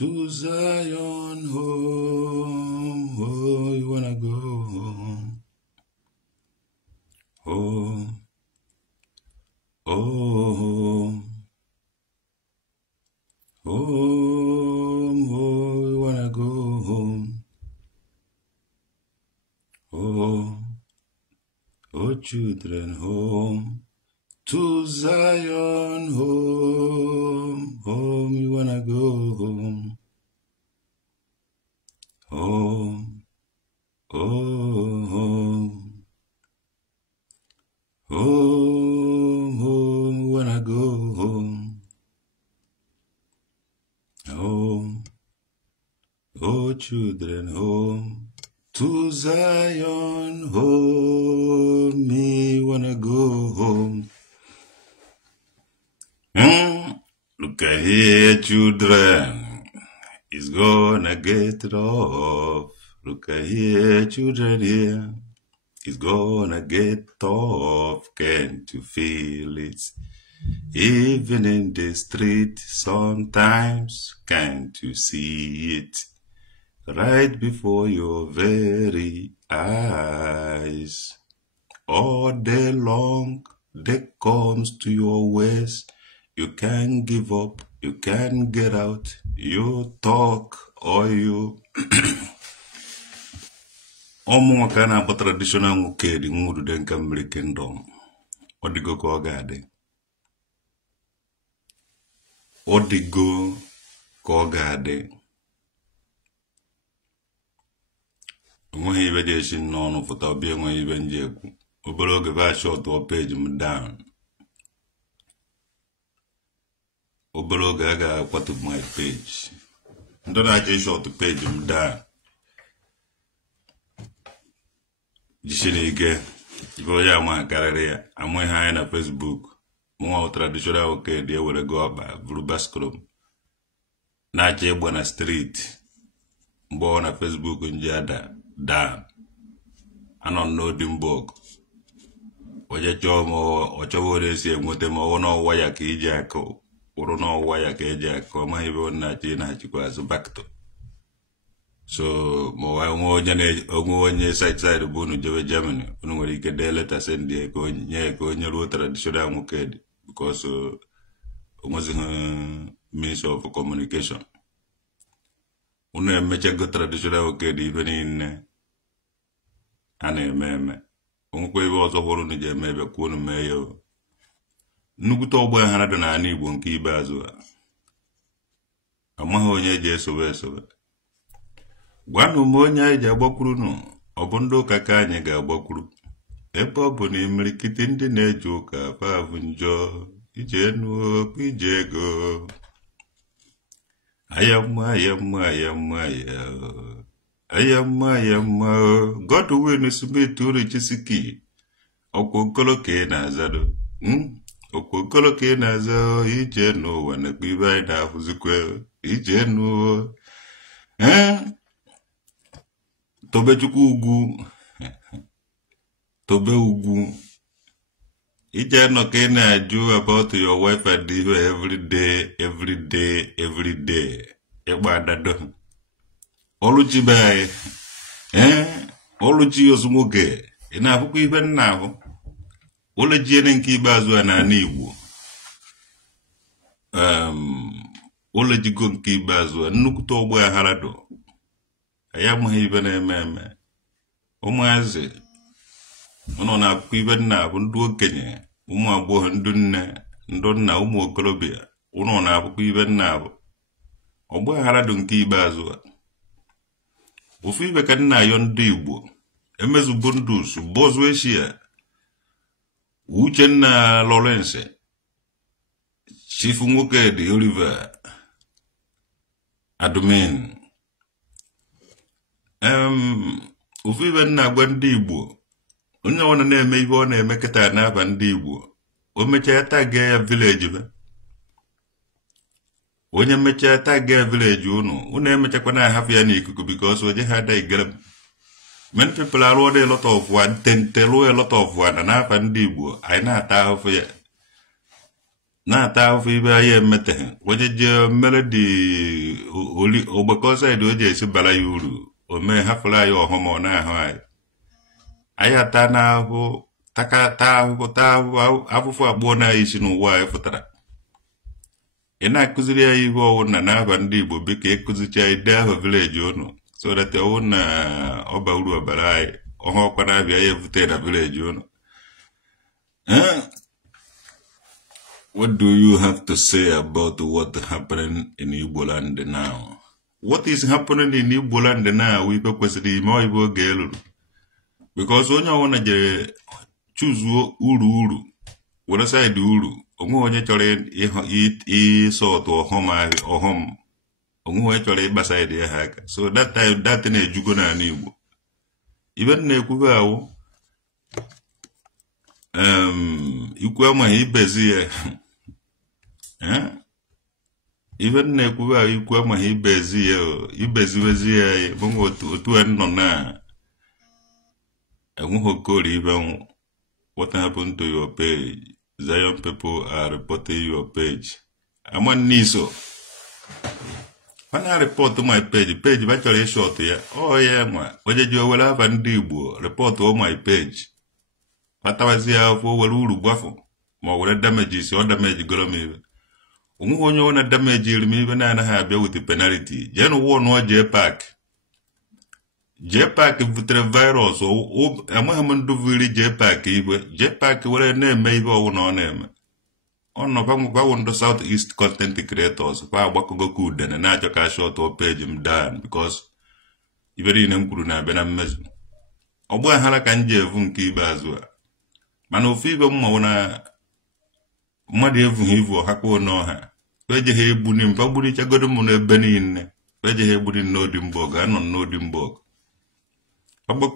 to Zion home. Oh, you wanna go home? Home. Oh, home. Home. Oh, you wanna go home? Home. Oh, children, home. To Zion home, home, you wanna go home, home, oh, home, home, home, you wanna go home, home, oh, children, home, to Zion home, me wanna go home. Look at here, children. It's gonna get rough. Look at here, children, here. It's gonna get tough. Can't you feel it? Even in the street, sometimes can't you see it? Right before your very eyes. All day long, they comes to your waist. You can't give up, you can't get out, you talk or you. Omo kana ba traditional nguke di ngudu den kamri kingdom. Odigo ko gade. Odigo ko gade. Mwe ibe de shin nono futa bi mwe ibe njeku. Obolo ge va short or page me down. Obolo gaga what of my page. Don't I just short the page him down. Jishini go ya ma gallery. I'm way high na Facebook. More traditional okay, they will go up by Vrubaskolum. Na je buona street. Mbo na Facebook njada down. I don't know Dimbog. Oja chomo ochawo si mwote mo waya ki jako. Urono waya ke jako ma hibo na china chikwa bakto. So mo wa onye side bunu jowe Germany. Unu nwere ike de letter send die ko nye ruo traditional mukedi because almost means of communication. Unu emeche go traditional mukedi even in ane Onkwe ibe ọzọ hụrụ na je emebe kwunu mee ya. Nnukwute ọgbọ ha na dị n'ala Igbo nke ikpeazụ a. Amaghị onye ji esowe. Gwanụ m onye anyị ji agbakwuru nụ, ọ bụ ndị ụka ka anyị ga-agbakwuru. Ebe ọ bụ na imirikiti ndị na-eje ụka faavụ njọ, ije nuokwu ije ego. Ayamma, God win Smith uri chisiki. Okokolo ke nazado. Okokolo ke nazo, ije no wana kuiba na huzikwe. Ije no. Tobe chuku ugu. Tobe ugu. Ije no ke na do about your wife and you every day. Eba dado. Oluchi bae. Oluchi osumuke. Ina akwụkwọ ibe nna ahụ. Oleji ene nke ikpeazụ a n'ala Igbo. Olejigo nke ikpeazụ a nnukwute ọgbọ aghara do. Anyị amaghị ibe na-eme. Ụmụazị ụnọ na akwụkwọ ibe nna bụ ndị okenye, ụmụ agbọghọ ndị nne, ndị nna, ụmụ okorobịa, ụnọ na akwụkwọ ibe nna bụ. Ọgbọ aghara do nke ikpeazụ a. Ofu ibe ka nna ayo ndị Igbo emezubo ndụ bozu eshia Uchenna Lawrence Chief nwoke dị Oliver Admin ofu ibe nna agwa ndị Igbo onye ọ na-eme ibe ọ na-eme kịta n'aba ndị Igbo o mechaa tag ya village be onye mechaa tag ya village unu emechakwa na ahafụ ya n'ikuku because oje ha da igelem. Many people are already a lot of one, tell a lot of one, and half and Igbo. I not half ya. na ta fu ibe aye mete woje je melody oli obakosa do je se bala yuru o me hafla yo homo na ha aya ta na hu taka ta hu afufu agbo na isi n'ụwa efutara ina kuziri ya ibe owu na aba ndị Igbo bika ekuzicha ide ahụ village unu so that owu na ọba uru ọbara anyị ọha ọkwa na-abịa ya evute na village unu. What do you have to say about what happening in Igbo land now? What is happening in Igbo land now? Ibe kwesịrị ime oyibo oge eluru because onye ọwụna jere chuzuo uru were side uru onwe onye chọrọ ịsọtụ ọhọm onwe onye chọrọ ịgbasa ide ha aka so that time that na-ejugo n'ala Igbo ibe na-ekwube awụ ikwu amaghị ibezi ya ibe na-ekwube awụ ikwu amaghị ibezi ya ibeziwezi ya bụ otu nọ na enweghị okori ibe nwụ. What happened to your page? Zion people are reporting your page. I'm on Niso. When I report to my page actually short here. Oh yeah, man. What did you will have and do? Report to my page. What I was here for Waluru Buffo. More damages, your damage go me. When you want to damage me, even I have with the penalty. Jen won no J-Pack. J-Pack vutere virus o amaghị ndu viri J-Pack ibe J-Pack were na-eme ibe ọwụ na ọ na-eme ọ nọ ndu South East content creators kwa agbakogo ka udene na-achọ ka short o page m down because ibe niile m kwuru na-abịa na mmezu ọgbọ ahara ka nje evu nke ikpeazụ a mana ofu ibe mmanwụ na mmadụ evughị ivu ọhakwa n'ọha eje ha egbuni mpagburichagodo m n'ebe niile eje ha egbuni n'Odimborg anọ n'Odimborg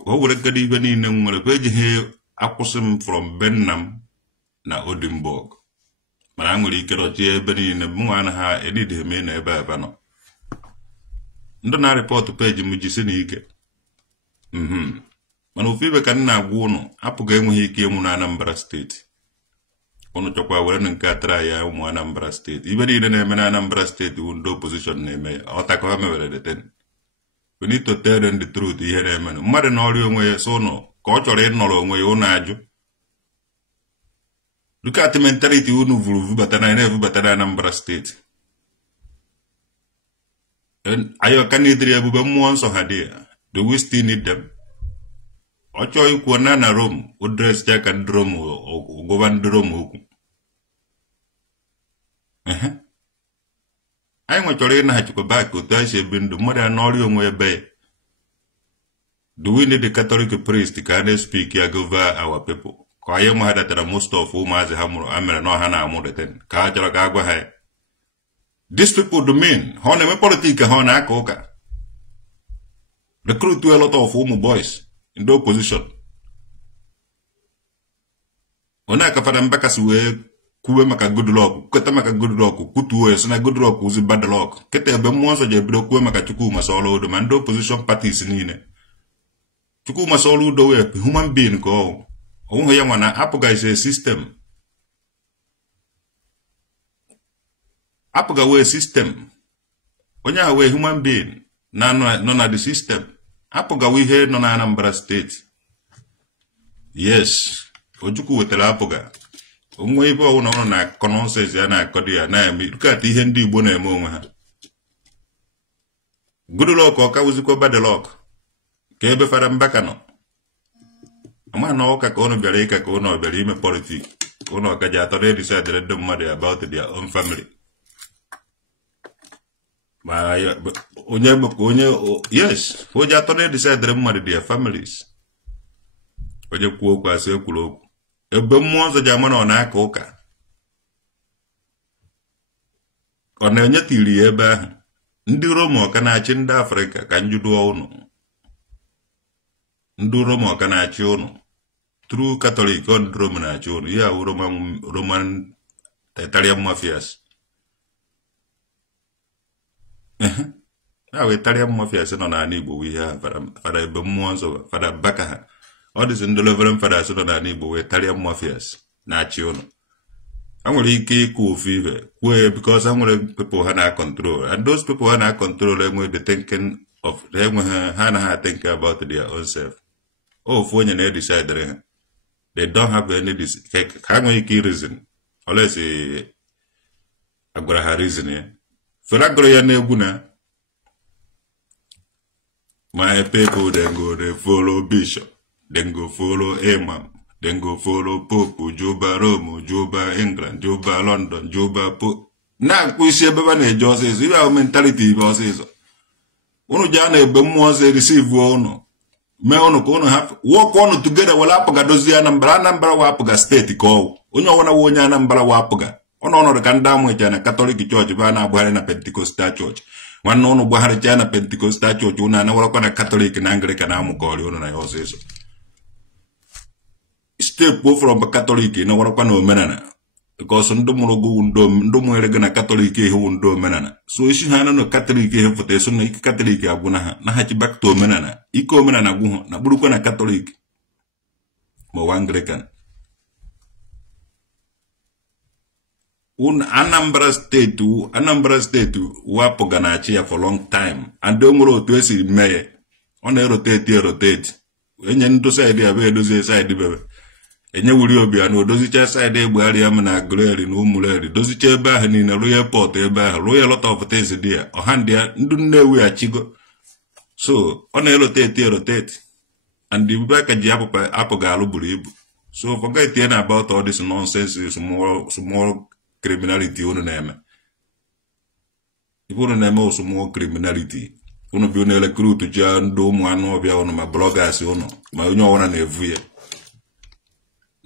o were gadi ibe niile nwere kwa eji ha akwụsị m from Benham na Odimborg mana nwere ike rọchi ebe niile mụ na ha edide eme na ebe ebe nọ ndị na report page m jisi n'ike mana ofu ibe ka m na-agwa ụnụ apụghị enweghị ike ịnwụ na Anambra steeti ụnụ chọkwa were nke atara ya ụmụ Anambra steeti ibe niile na-eme na Anambra steeti bụ ndị opposition na-eme ya ọtakọ ha mewere deten. We need to tell them the truth here man. Mmadụ na ọrịa onwe ya so nọ ka ọ chọrọ ịnọrọ onwe ya ụnụ ajụ. Look at the mentality unu vuru batana na batana Anambra State. And ayo ka need ebube mmụọ nsọ ha dị ya. Do we still need them? Ọ chọọ ikwu na Rome, o dress ja ka ndrom o govan ndrom okwu. I want to learn how to go back to Tashi Bindu, Mother and Orion Bay. Do we need the Catholic priest to can speak Yagova our people? Kayama had that most of whom as a hammer, Amera no Hana more than Kajaragagwa. These people do mean Honeme Politica Hona Coca. Recruit to a lot of women boys in the opposition. Onaka Fadambakas way. Kuwe maka good luck, kete maka good luck, kutuwe sina good luck uzi bad luck. Kete ebe mwanzo jebilo kuwe maka chuku masolo udo, mando opposition parties nine. Chuku masolo udo we, human being ko. Onge ya wana, apoga is a system. Apoga we system. Onya we human being, na the system. Apoga we he no na Anambra state. Yes, ojuku wetela apoga. Onwe ibe ọwụ na ọnụ na nonsense ya na-akọdụ ya na-eme rukata ihe ndị Igbo na-eme onwe ha. Good luck ọ ka wụzikwa bad luck ka ebe Fada Mbaka nọ. Ama na ọka ka ọnụ bịara ịka ka ọnụ bịara ime politics ka ọnụ ọka ji atọrọ decide ndị mmadụ about their own family. Ma yes, o ji atọrọ decide mmadụ their families. Onye kwuo okwu asị ekwuru okwu. Ebe mmụọ nsọ ji ama na ọ na-aka ụka ọ na-enye tiri ebe ahụ ndị Roma ọka na-achị ndị Afrịka ka njudo ụnụ ndị Roma ọka na-achị ụnụ true Catholic on Roma na-achị ụnụ ya bụ Roman Italian mafias ya bụ Italian mafias nọ n'ala Igbo ihe ha fara ebe mmụọ nsọ Fada Mbaka ha. All this in the Reverend Father so that Igbo were Italian mafias, not you. I'm going to cool fever. Where because I'm going to people who have control. And those people who have control, they're going to thinking of them, how think about their own self. Oh, for when they decide they don't have any reason. Unless I'm going to have reason here. For that, my people then go, they follow Bishop, then go follow Imam. Then go follow Pope, Juba Rome, Juba England, Juba London, Juba Pope. Now, we see a Joseph, you have mentality, bosses. Uno jana ebe mwase receive ono. Me ono kono have work on together wala apaga dozi anambra wapaga state ko. Onyo wana wonya anambra wapaga. Ono kandamu echana Catholic Church bana Buhari na Pentecostal Church. Wano ono Buhari chana Pentecostal Church una na wala kwa Catholic na Anglican na mukoli ono na yoseso. Step from a Catholic no wala kwa no menana. Because ndo murogu ndo mwelege na Catholic hu ndo menana. So ishi hana no Catholic hu fote so no Catholic aguna ha na hachi back to menana. Iko menana guho na buru kwa na Catholic. Mo Anglican. Anambra State wapo ganachia for long time. And muro tuesi meye. One rotate. Enye ndo side ya be dozi side bebe. Enye wuri obi anu dozicha side Buhari am na Glory na Umuleri dozicha ebe ahụ niile ruo airport ebe ahụ ruo a lot of things there ohandia ndu Nnewi achigo so ọ na-rotate and the back ji apụ ga-alụ buru ibu so forget about all this nonsense small criminality unu na-eme unu na-eme small criminality unu bi unu recruit ja ndu ụmụ anụ ọbịa unu ma bloggers unu ma onye ọwụna na-evu ya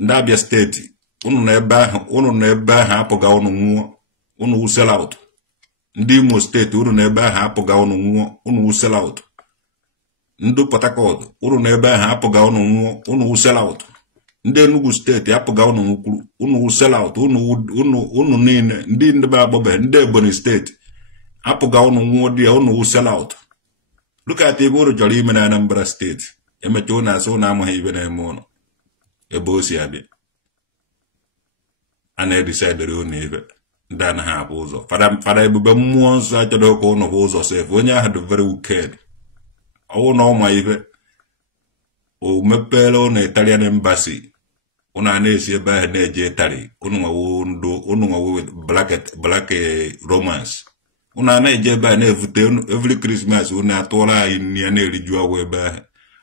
Ndabia State, unu na ebe ahụ apụga unu nwụọ, unu sell out. Ndị Imo State, unu na ebe ahụ apụga unu nwụọ, unu sell out. Ndị Port Harcourt, unu na ebe ahụ apụga unu nwụọ, unu sell out. Ndị Enugu State, apụga unu nwụkwuru, unu sell out. Unu niile, ndị ndebe agbobe, ndị Ebonyi State, apụga unu nwụọ dia, unu sell out. Look at ebe unu chọrọ ime na Anambra State. Emecha unu asị unu amaghị ibe na-eme unu. Ebo si abi ana decide ru ni be ndan ha bụ ụzọ fada ebube mmụọ nsọ achọrọ ka unu bụ ụzọ sef onye ahụ dị very wicked ọwụ na ọma ibe o mepere na Italian embassy una na-esi ebe ahụ na-eje Italy unu nwawo black romance una na-eje ebe ahụ na-evute every Christmas unu atụọla anyị nri ya na-eriju ọgwụ ebe ahụ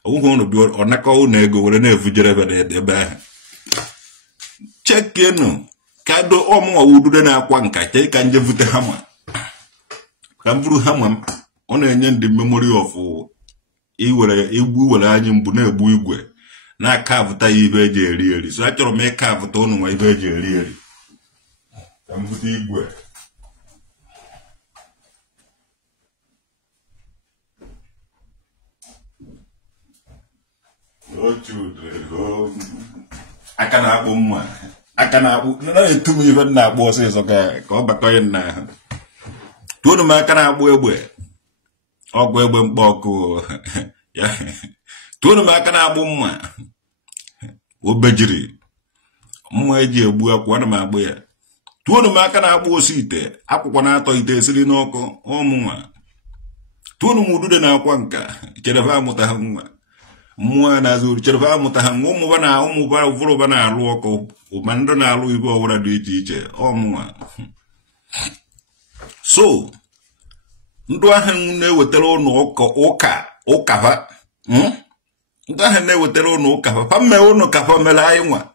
Uno bi onaka una ego were na evujere ebe ahụ chekenu kado ọmụ awudude na akwa nka che ka nje vute hama ka mburu hama ọ na-enye ndị memory of igbu were anyị mbu na-egbu igwe na aka avụta ya ibe eji eri so achọrọ m ịka avụta ụnụ nwa ibe eji eri ka mbute igwe Oh, children, oh. I can have one. I can have no 2 million na bosses okay. Go back in na. Two no can have we. Oh, we mboko. Yeah. Two no can have one. Obejiri. Mweji ebu akwa na magbe. Two no can have osite. Akwụkwọ na atọ ite esiri n'ọkụ ọmụnwa. Two no mudude na akwa nka. Cherefa mụta ha nwa. Mwa na zuru cherva mutahangu mubana umubara uvuro bana alu oko umando na alu ibo wura di iche omwa so ndo ahụ na-ewetara unu ụka fa ndo ahụ na-ewetara unu ụka fa famme unu ka fa mere anyị nwa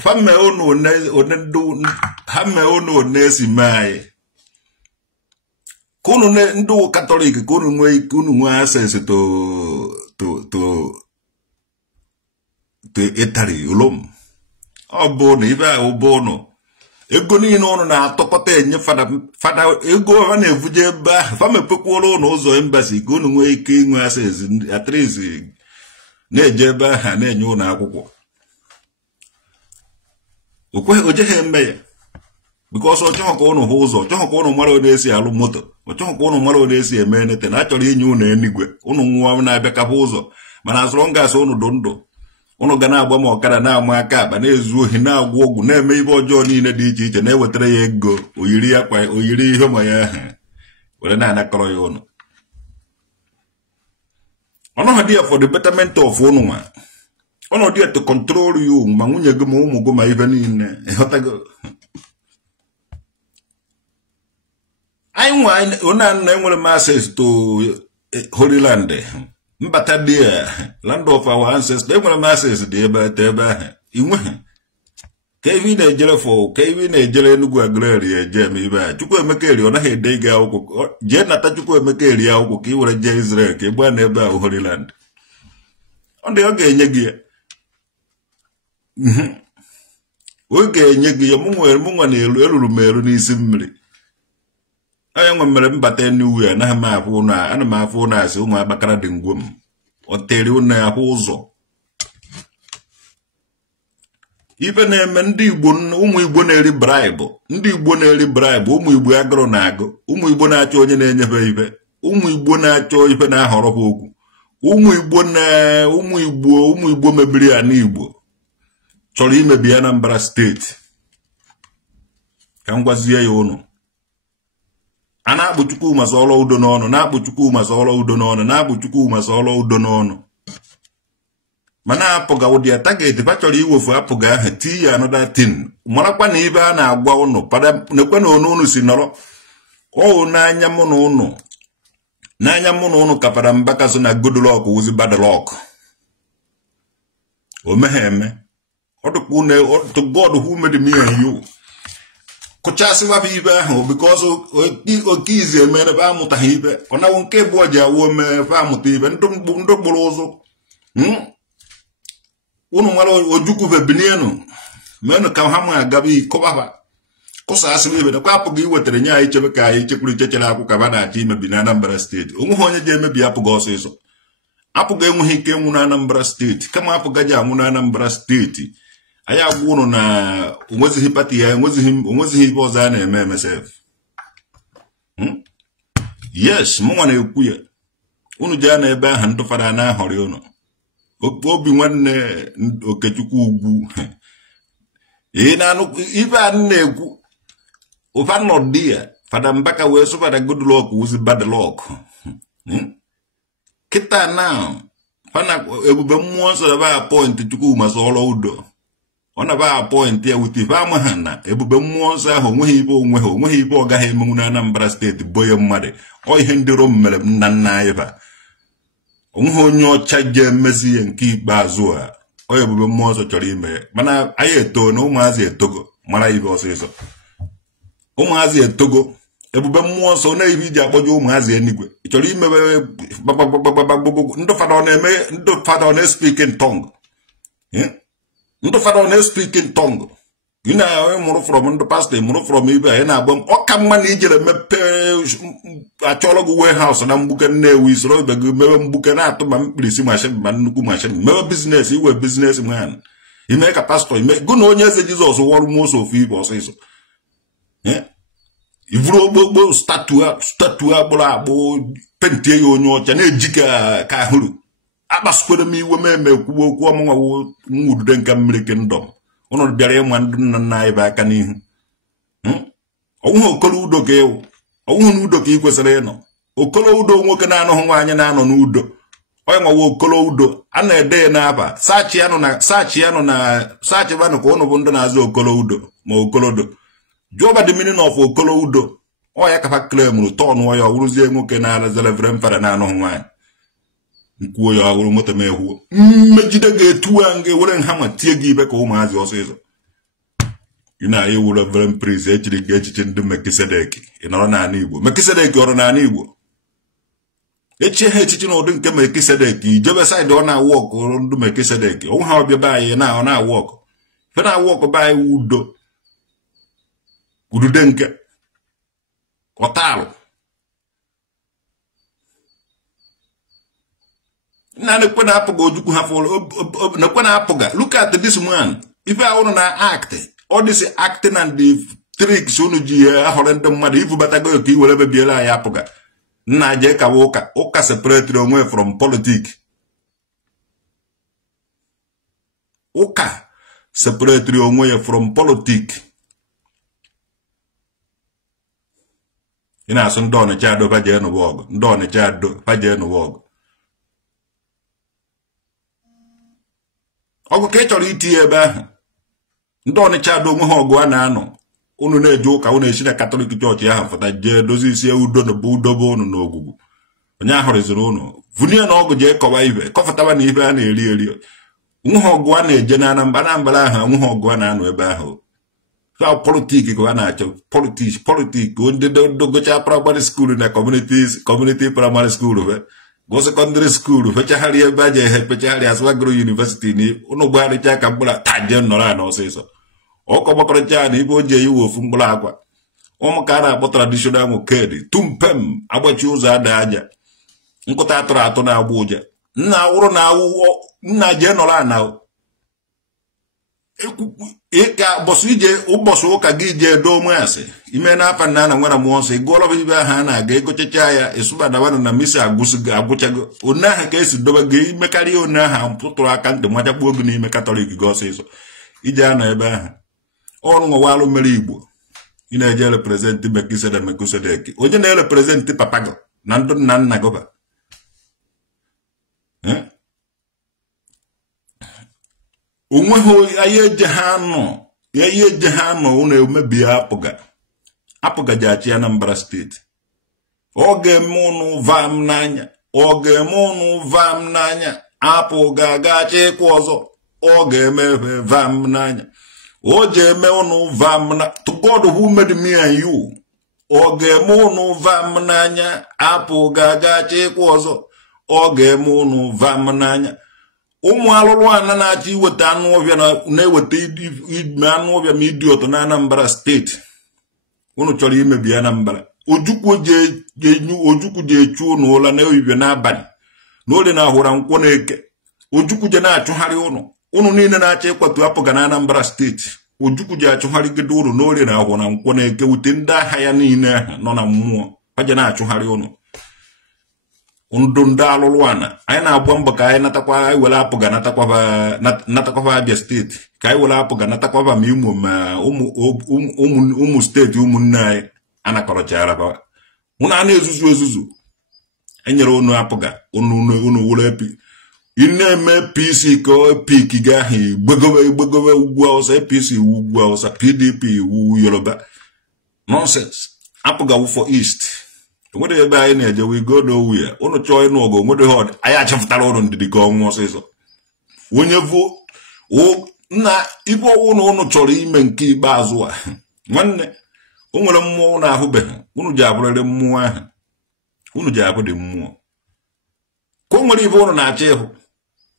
famme unu hamme unu na-esi mai kunu ne ndo Catholic kunu nwe access to Italy ulom obo na ibe obo no ego ni no na atokota enye fada ego ha na evuje ba fa mepekwolo no ụzọ embassy kunu nwe ike nwe access at least na eje ba ha na enye ụlọ akwụkwọ okwe oje mbe because ocho ko no ụzọ ocho ko no mara odesi alu moto ocho ko no mara odesi emenete na achọrọ inye ụlọ enigwe unu nwa na abịa ka ụzọ mana as long as unu do ndo unu ga na-agba m ọkada na-ama aka akpa na-ezu ohi na-agwọ ọgwụ na-eme ibe ọjọọ niile dị iche iche na-ewetara ya ego oyiri ihe ma ya ahụ were na-anakọrọ ya ụnụ ọnọdụ ya for the betterment of ụnụ nwa ọnọdụ ya to control you ma nwunye gị ma ụmụ gị ma ibe niile ịghọtago anyị nwa onye enwere m access to Holy Land mbata dị land of our ancestors enwere m access dị ebe ahụ inwe ka ebe na-ejere fọ ka ebe na-ejere Enugu Agrari eje ma ibe a Chukwuemeka Eri ọ naghị ede gị akwụkwọ jee nata Chukwuemeka Eri akwụkwọ ka ị were jee Israel ka ị gbaa n'ebe ahụ Holy Land ọ dị ọ ga-enye gị ya ọ ga-enye gị ya mụnwa na-eruru m eru n'isi mmiri onye nwe mere mbata Enugu ya anaghị m afụ ụnụ ana m afụ ụnụ asị ụmụ Agbakara dị ngwom ọ tere ụnụ ahụ ụzọ ibe na-eme ndị Igbo ụmụ Igbo na-eri bribe ndị Igbo na-eri bribe ụmụ Igbo agụrụ na-agụ ụmụ Igbo na-achọ onye na-enyefe ibe ụmụ Igbo na-achọ ife na-ahọrọ ha okwu ụmụ Igbo mebiri ya n'Igbo chọrọ imebi Anambra steeti ka m gwazie ya ụnụ a na-akpụ Chukwuma Solo udo n'ọnụ na-akpụ Chukwuma Solo udo n'ọnụ na-akpụ Chukwuma Solo udo n'ọnụ mana apụga ụdị ya target ba chọrọ iwefu apụga ahụ tii ya another thing marakwa na ibe a na-agwa ụnụ nekwe na ụnụ si nọrọ ọwụ n'anya mụ na ụnụ kapara mbaka so na good luck wuzi bad luck o meghe eme to God who made me and you kụchasị wabụ ibe ahụ because oke izi emere ebe amụtaghị ibe ọ na nke bụ ọji awuo mee ebe amụta ibe ndị kpụrụ ụzụ unu nwere Ojukwu vebinienu menụ ka ha ma agaba ikọbaba kụsasị ibe na kwa apụghị iwetara nye anyị chebe ka anyị chekwuru chechere akwụ ka ba na-achọ imebi na Anambra steeti onweghị onye ji emebi apụghị ọsịsọ apụghị enweghị ike nwụ na Anambra steeti kama apụghị ji anwụ na Anambra steeti anyị agwa ụnụ na onwezighị pati ya onwezighị ibe ọzọ a na-eme emesef yes mụnwa na-ekwu ya unu ji na ebe ahụ ndị fada na-ahọrị ụnụ obi nwanne Okechukwu ugwu ibe a na-ekwu ụfa nọdụ ya fada Mbaka wee sụfada good luck wuzi bad luck kịta na fana ebube mmụọ nsọ ebe apọịntị Chukwuma Solo udo ọ na ba apọịntị ya wute ife amaghị na ebube mmụọ nsọ ahụ onweghị ibe ọ gaghị emenwu na Anambra steeti boye mmadụ ọ ihe ndị Rom mere nna nna anyị ba onweghị onye ọcha ga-emezi ihe nke ikpeazụ a ọ ebube mmụọ nsọ chọrọ ime mana anyị eto na ụmụazị etogo mara ibe ọsịsọ ụmụazị etogo ebube mmụọ nsọ na ibe iji akpọje ụmụazị enigwe chọrọ imebe ndị fada ọ na-speak in tongue ndị fada ọ na-speak in tongue gị na mụrụ from ndị pastọ mụrụ from ibe anyị na-agba ọka mma na ijere mepe achọrọ gị warehouse na mgbuke Nnewi soro ibe gị mewe mgbuke na-atụ ma mkpirisi mashin ma nnukwu mashin mewe biznes iwe biznes man ime ka pastọ ime gụ na onye eze Jizọs wọrụ mụsọ ofu ibe ọsịsọ ivuru ogbogbo statu agbụrụ agbụ pentie ya onye ọcha na-eji ka ahụrụ akpasukwere m iwe meme kwuo okwu ọmụnwa nwudude nke mmiri kingdom ụnụ bịara ịma ndị nna nna anyị bụ aka n'ihu ọnwụghị okolo udo ka ịwụ ọnwụghị n'udo ka ị kwesịrị ịnọ okolo udo nwoke na-anọghị nwaanyị na-anọ n'udo onye nwawa okolo udo a na-ede ya n'aba saachị banụ ka ụnụ bụ ndị na-azụ okolo udo ma okolodo jụọba dị mmiri na ọfụ okolo udo ọya kafa klemụrụ tọnụ ya ọwụrụzie nwoke na-arazere vrem fara na-anọghị nwaanyị nkwuo ya ọhụrụ moto m ekwuo mmejide ga-etuwa nga were nha ma tie gị ibe ka ụmụazị ọsịsọ ị na-ahịa wụrụ Reverend Prince echiri gị echiche ndị Melkisedek ị nọrọ n'ala Igbo Melkisedek ọrụ n'ala Igbo echie ha echichi na ụdị nke Melkisedek ijebe saịdị ọ na-awụ ọkụ ndị Melkisedek onwe ha ọbịa be anyị na ọ na-awụ ọkụ fe na-awụ ọkụ be anyị udude nke ọtalụ na nekwe na apụga Ojukwu ha fọrọ nekwe na apụga look at this man ife ahụrụ na act all this acting and the tricks unu ji ahọrọ ndị mmadụ ibubatago ka i were bebiela anyị apụga nna je ka ụka separate onwe from politics Uka separate onwe from politics. Ina sun don chado pa je no wog. Don chado pa je no wog. Ogo ke chori iti ebe. Don chado nwe hogo ana no. Unu na-eje ụka unu esi na Catholic Church ya fụta jee dozi isi udo na bụ udobe unu n'ogugu. Onye ahụrụziri unu. Vunie na ọgụ jee kọwa ibe. Kọfụtaba na ibe a na-eri eri. Nwe ọgụ a na-eje na Anambra ahụ nwe ọgụ a na-anụ ebe ahụ. So politics ka a na-achọ politics ndị dogocha primary school na community primary school fe. Go secondary school fechagharị ebe a je ehe pechagharị aswagoro university ni unu gbagharịcha ka mkpụrụ taje nọrọ a n'ọsịsọ. Oko bakọrọcha na ibe oje iwu ofu mkpụrụ akwa. Ụmụ ka a na-akpọ traditional mokedi tumpem agbachi ụzọ ada aja. Nkụta atụrụ atụ na-agba ụja. Nna awụrụ na awụwọ nna je nọrọ ana. Ịka bọsụ ije ụbọchị ụka gị je do onwe asị. Ime na afa na nwere mmụọ nsọ ịgụọlọ ibe aha na-aga egochecha ya esubadawana na misi agwụchago. Onye aha ka esi dobe gị imekarị onye aha mpụtụrụ aka ntị machakpuo gị n'ime Katọlik gị ọsịsọ. Ije anọ ebe ahụ. Ọrụ nwawalụ mere Igbo. Ị na-eje represent Mekisedek. Onye na-represent papa gị na ndụ nna nna gị ba. Onweghị anyị eje ha nọ unu emebi apụga ji achị Anambra steeti. Ọ ga-eme unu vam n'anya. Apụga ga-achị ịkwụ ọzọ. Ọ ga-eme vam n'anya. O je eme unu vam na to God who made me and you. Ọ ga-eme unu vam n'anya. Apụga ga-achị ịkwụ ọzọ. Ọ ga-eme unu vam n'anya. Ụmụ alụrụ ana na-achọ iweta anụ ọbịa na-eweta ime anụ ọbịa ma ịdị ụtọ na Anambra steeti. Unu chọrọ imebi Anambra. Ojukwu je echu unu ụla na oyibe n'abalị. N'ole na-ahụra nkwọ na-eke. Ojukwu je na-achụgharị unu. Unu niile na-achọ ịkwatu apụga na Anambra steeti. Ojukwu je achụgharị gede unu n'ole na-ahụ na nkwọ na-eke wute ndị agha ya niile ahụ nọ na mmụọ. Ha je na-achụgharị unu. Ndị alụrụ ana anyị na-agba mbọ ka anyị natakwa anyị were apụga natakwaba Abia steeti ka anyị were apụga natakwaba ma Imo ma ụmụ steeti ụmụnne anyị anakọrọchara ba unu a na-ezuzu enyere unu apụga unu were epi ị na-eme PC ka pik gị ahụ gbegowe ugwu Awụsa APC iwu ugwu Awụsa PDP iwu Yoruba nonsense apụga wu for East. Nwere ebe anyị na-eje we go nowhere. Unu chọọ ịnụ ọgụ nwere hod anyị achọpụtara unu ndidi ka ọnwụ ọsịsọ. Onye bụ na ibe ọwụ na unu chọrọ ime nke ikpeazụ a. Nwanne o nwere mmụọ unu ahụbeghị. Unu ji abụrịrị mmụọ ahụ. Unu ji abụ dị mmụọ. Ka o nwere ibe unu na-achọ ịhụ.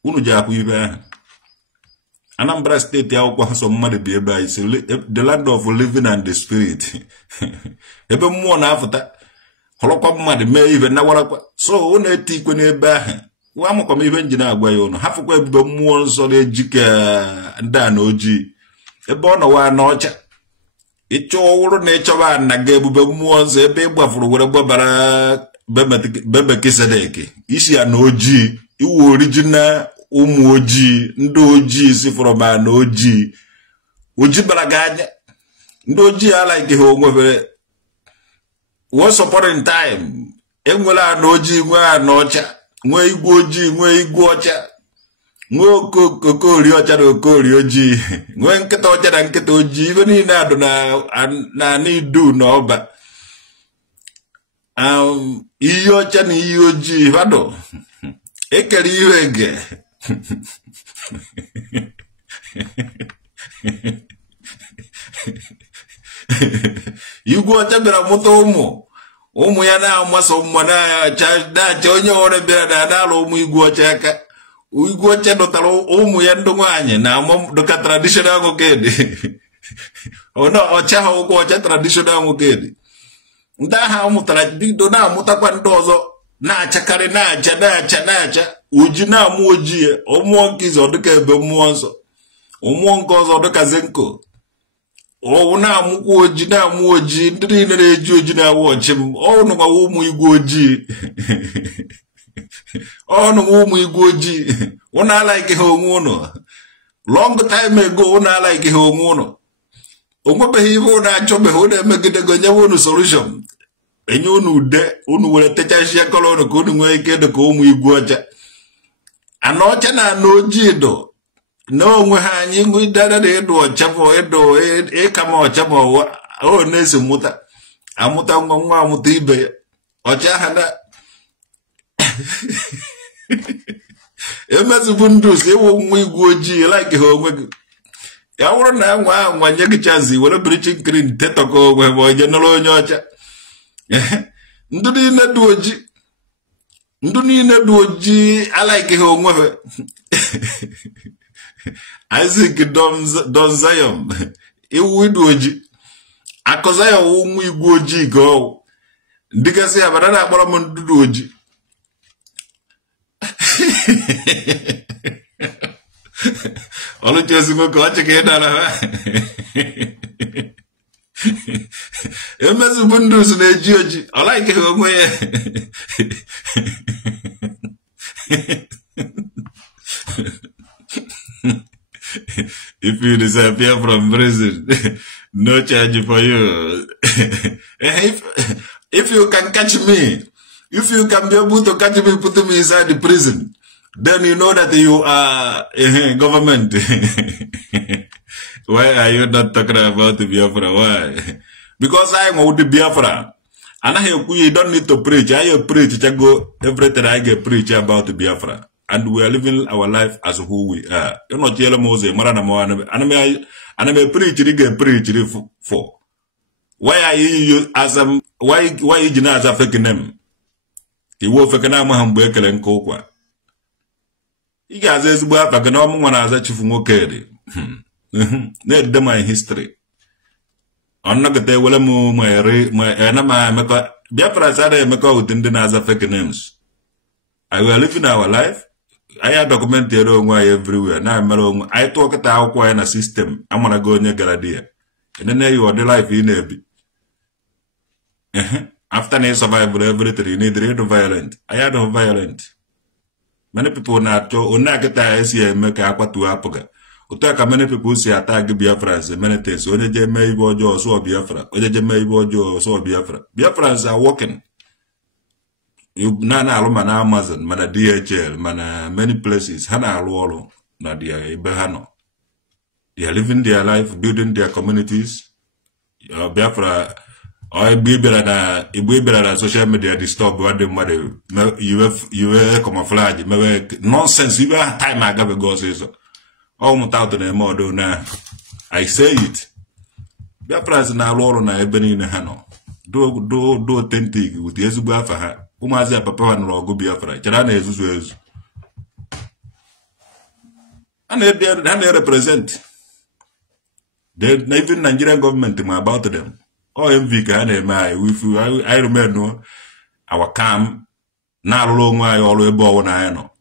Unu ji abụ ibe ahụ. Anambra steeti akwụkwọ nsọ mmadụ bi ebe anyị si the land of living and the spirit. Ebe mmụọ na-afụta holokwa mmadụ mee ibe na warakwa so unu eti ikwe n'ebe ahụ wa amụkwa m ibe nji na-agwa ya unu hafụkwa ebube mmụọ nsọ na-ejike ndị a na ojii ebe ọ nọwa n'ọcha ịchọ ọwụrụ na ịchọba na ga ebube mmụọ nsọ ebe ị gbafuru were gbabara Mekisedek isi ya na ojii iwu original ụmụ ojii ndị ojii si fọrọ ma na ojii bara gị anya ndị ojii alaghị ha onwebere. Once upon a time, enwela ana ojii nwe ana ọcha, nwe igwe ojii nwe igwe ọcha, nwe okori ọcha na okori ojii, nwe nkịta ọcha na nkịta ojii, ibe niile adụ na n'idu na ọba. Iyi ọcha na iyi ojii, fado, ekere ihe ege. Igwe ọcha bịara mụta ụmụ ya na-amasị mma na-acha onye ọrụ bịara na-alụ ụmụ igwe ọcha aka. Igwe ọcha dọtara ụmụ ya ndị nwaanyị na dịka traditional nwoke. Ọcha ha ụgwọ ọcha traditional nwoke. Ndị agha mụtara bido na-amụtakwa ndị ọzọ na-achakarị na-acha oji na-amụ ojii ọmụọ nke izu dịka ebe mmụọ nsọ ụmụọ nke ọzọ dịka zenko. Ọwụ na-amụkwa oji na-amụ ojii ndị niile na-eji oji na-awụ ọchị m ọnụ nwa ụmụ igwe ojii ọnụ nwa ụmụ igwe ojii ụnụ ala ike ha onwe ụnụ long time ago na like ihe onwe ụnụ onwebeghị ihe ụnụ achọbeghị ụnụ emegidego nye ụnụ solution enye ụnụ ude ụnụ were techashia kọrọ ụnụ ka ụnụ nwee ike dị ka ụmụ igwe ọcha ana ọcha na ana ojii dụ na onwe ha anyị nwe dara na ịdụ ọcha bụ ịdụ ịkama ọcha ma ọ na-esi amụta nwa amụta ibe ya ọcha ha na emezibụ ndụ si ịwụ nwa igwe ojii like ha onwe gị ya wụrụ na nwa ahụ nwanye gị chazi were birichin krin tetọka onwe ma onye nụrụ onye ọcha ndụ niile dị ojii alaike ha onwe ha Isaac Don Zion iwu ịdụ ojii akọza ya ọwụ nwa igwe ojii ka ọwụ dịgasị ya bara na-akpọrọ m ndụdụ ojii ọlụchezigbo ka ọ chịka ịdara ha emezibụ ndụ so na-eji oji ọlaike ha onwe ya if you disappear from prison no charge for you if you can catch me, if you can be able to catch me, put me inside the prison, then you know that you are government. Why are you not talking about the Biafra? Why? Because I am with the Biafra. And you don't need to preach. I preach. I go everything I get preach about the Biafra. And we are living our life as who we are. You're not yellow Moses, Marana Moana. And I'm preach, you get preach for. Why are you as a why you not as a fake name? He will fake name Hamburger and Coqua. He has his work like an almond as a chief mokeri. Let them my history. I'm not going to tell my enema Biafra Sada make out in the Naza fake names. I will live in our life. I have documented why everywhere. Now I talk at our in a system. I'm gonna go near Galadia. And then you are the life in a bit. After they survive everything, you need to violent. I had no violent. Many people not to Onagata SCA make aqua to Apoga. Utaka many people say attack Biafra many things. When they may board your so Biafra, or they may board your so Biafra. Biafrans are walking. You nana alumana Amazon, mana DHL, mana many places, Hana Alwalo, Nadia Ibehano. They are living their life, building their communities. Biafra, or be better social media disturb what the mother, you were camouflage, nonsense, you have time I got go say so. Almost out of the model now. I say it. Biafra is now all on Ebony in the Hano. Do authentic with the Ezubafa. Umazi papa and Rogo Biafra. Charana is and they represent. They even Nigerian government about them. Oh, MV can I remember our camp now long way all the way when I know.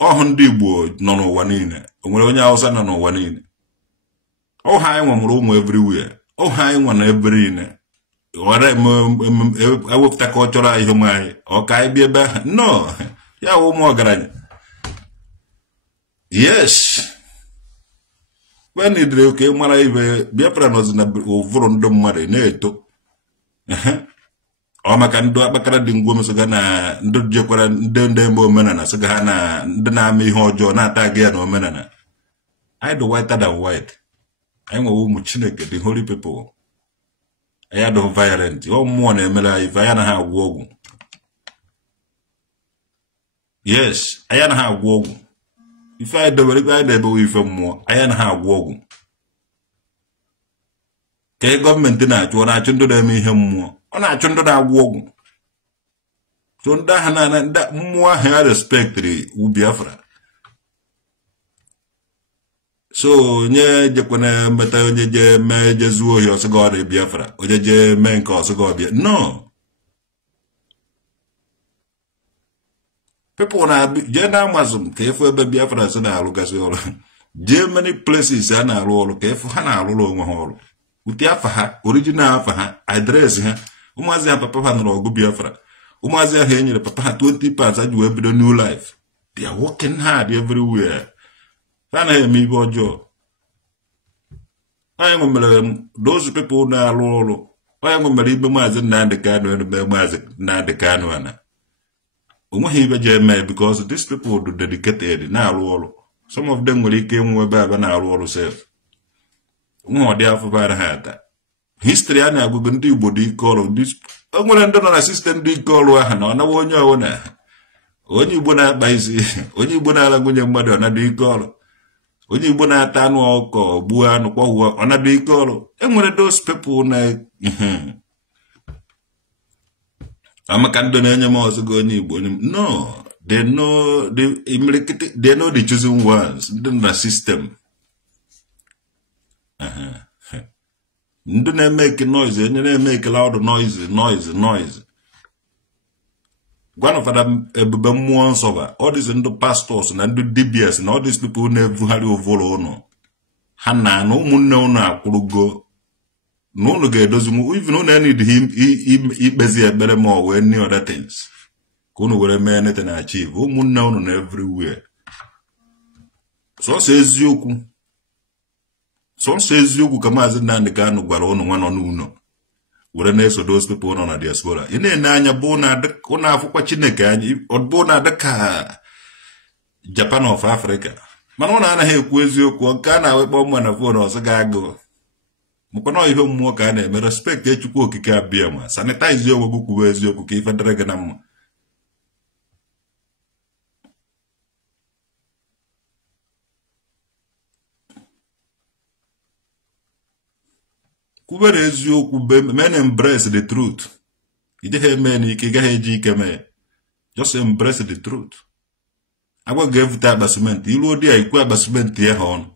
Oh, Hondibo, no one in. When you also no one in. Oh, high one room everywhere. Oh, high one every in. What I will take culture my okay be a no. Yeah, more grand. Yes. When it okay, when I be a pranos in a random mother, neto. Oh, my can do a baccarat in Gomosagana, do Jokoran, Dembo Menana, Sagana, Denami Hojo, not again or Menana. I do whiter than white. I'm a woman, the holy people. I had no violent. Oh, morning, if I had a wogun. Yes, I had a wogun. If I had the very from more, I had a wogun. K government tonight, when I turned to them in him more, on I turned to that wogun. So that more had respect to Biafra. So, nye Japone meta je me Jesu yo so God Biafra. O je men ko so God Biafra. No. People na je na mazum ke fu be Biafra so na alu gasio. Je many places na alu ke fu na alu lo nwo. Uti afa ha, original afa ha, address ha. Umazi papa ha no go Biafra. Umazi ha enyere papa ha 20 pounds aju ebido new life. They are working hard everywhere. Fana me bojo. I am those people na lolo. I am Maribe Mazin Nandekano and Mazik Nandekanoana. Umuhiba Jeme because these people do dedicated now lolo. Some of them will came with Baba now lolo self. More therefore by the hat. History and I will do body call of this. I'm going to assistant do call Wahana. I want your owner. When you bona by when you bona lagunya mother, and I do call. When you bona tanu oko, buan, or and I do call. And one of those people, I'm a candidate go no, they know the chosen ones, the system. Don't make noise, and they make a loud noise. One of them, once over all these into pastors and the DBS and all these people who never value follow no. Hana no moon na could go. No look at those who even on any him, he busy a better more when any other things. Couldn't wear a man and achieve. Who moon known on everywhere. So says you. So says you come as a Nandekano Guaron one on uno. What an of those people on a diaspora. In a nanya bona de Kona Fuchineka or bona de Ka Japan of Africa. Manona he Quizio Quancana with Bomman of one or Sagago. Mukono even more kind of respect that you cook a beerma. Sanitize your book with your cookie for dragonam. Men embrace the truth. Just embrace the truth. I will give that basement. You will do a quick basement here on.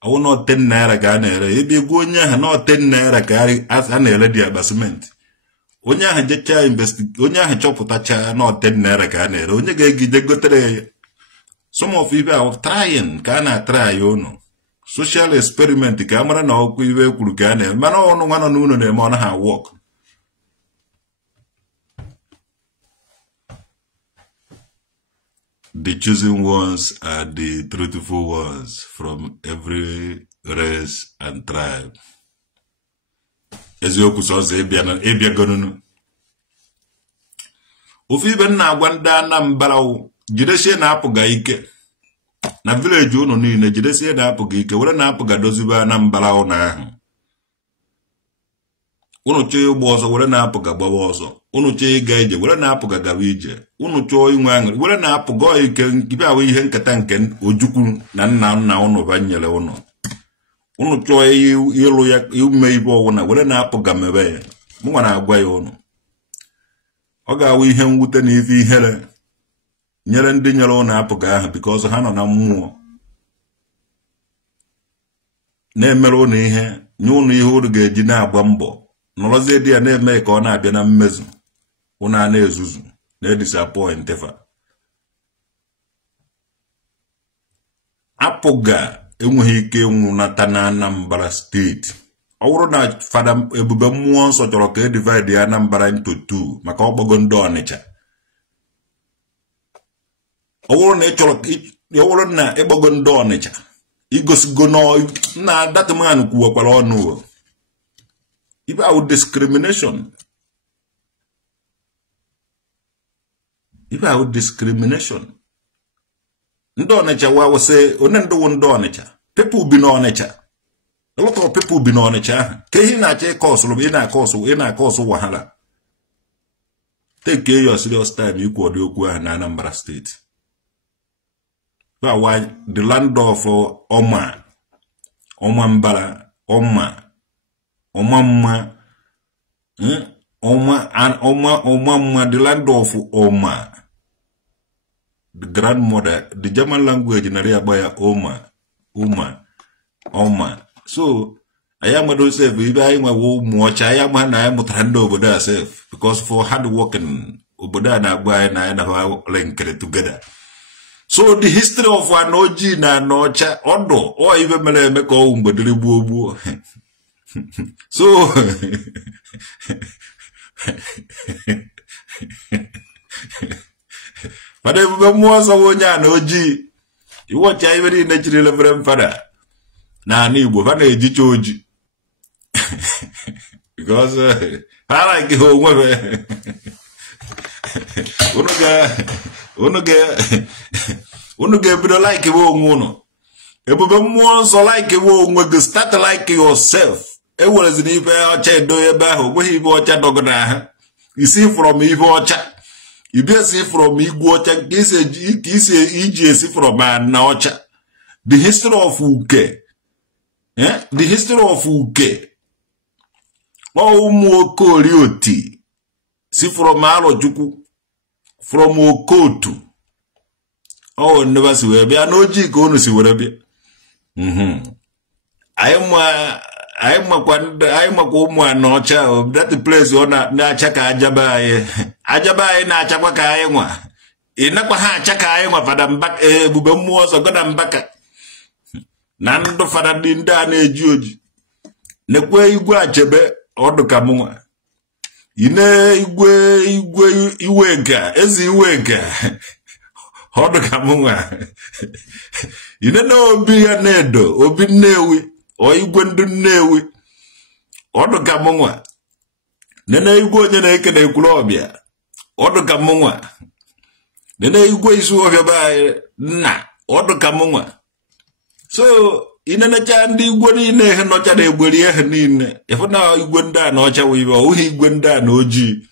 I will not 10 naira garner. If you go near not 10 naira carry as an area basement. Onya had jecha investigate. Onya had chop with a chair not 10 naira garner. Onya gave the good. Some of you are trying, cannot try, you know. Social experiment, the camera no quive kurgane, man on one on uno de monaha walk. The chosen ones are the truthful ones from every race and tribe. As you could say, Ebia Gonunu. Ufiben na wanda nambalao, Jideshe na apogaike. Na village uno ni ne jidesi na apogike wala na apoga doziba na mbala na uno che bozo wala na apoga bozo uno che gaije wala na apoga gawije uno cho inwangu wala na apogo ike kiba we ihe nkata nke ojuku na nna uno banyele uno cho yelo ya yume ibo wala na apoga mebe mu na agwa ya uno oga we ihe nwute na ife ihere nyere ndị nyere ọ na-apụga ahụ because ha nọ na mmụọ na-emere ụnụ ihe nye ụnụ ihe ụrụ ga-eji na-agba mbọ nọrọzie dị ya na-eme ka ọ na-abịa na mmezu ụnụ a na-ezuzu na-edisappoint fa apụga enweghị ike ịnwụ nata na Anambra steeti ọ bụrụ na fada ebube mmụọ nsọ chọrọ ka e divide ya Anambra into 2 maka ọgbago ndị Ọnịcha ọwụrụ na ịgbago ndị Ọnịcha igosigo na that man kwuwakwara ọnụ ibe ahụ discrimination ndị Ọnịcha wa say one ndị Ọnịcha people bi n'Ọnịcha a lot of people bi n'Ọnịcha ahụ ka ihe na-acha ịkọsụ ị na-akọsụ wahala take your serious time ikwu ọdị okwu ahụ na Anambra steeti. Why the land of Oma Mbala, Oma Oma, the land of Oma, the grandmother, the German language in area by Oma. So I am a self, if I am a watch, I am hand over there self, because for hard working Oboda and Agba and I have linked together. So the history of Wanoji na Nocha Odo or even Melemeko Umbadribu. So but if was a Wonya Noji You watch every natural Reverend Father. Now, Nibo, Father, Jichoji. Because I like home. Unuga, but like you won't. Ebube so like you won't start like yourself. It was an evil chat do your battle where he watch a dog. You see from evil chat. You be see from me water. This is EGC from man now chat. The history of Uke. Eh? The history of Uke. Oh, more Korioti. See from Malo Juku. From Okotu. Oh, never see where be. I know G go to see where be. I am a nocha. That the place you na chaka ajabai. Ajabai na chakwa kaemwa. Inakwa ha chaka aemwa fada mbaka bubemu so goda mbaka. Nando fada dinda na ejioji. Nekwe igwe achebe oduka mwa. Ine igwe iwenka. Ezi iwenka. Oduka mwa. Ine no obi ya nedo. Obi newi. O igwe ndu newi. Oduka mwa. Nene igwe onye na eke na ekulobia. Oduka mwa. Nene igwe isu ofiabaye. Na. Oduka mwa. So, inene chandi igwe nine nocha na egberi nine. Ifuna igwe nda nocha wiwa. Uhi igwe nda noji.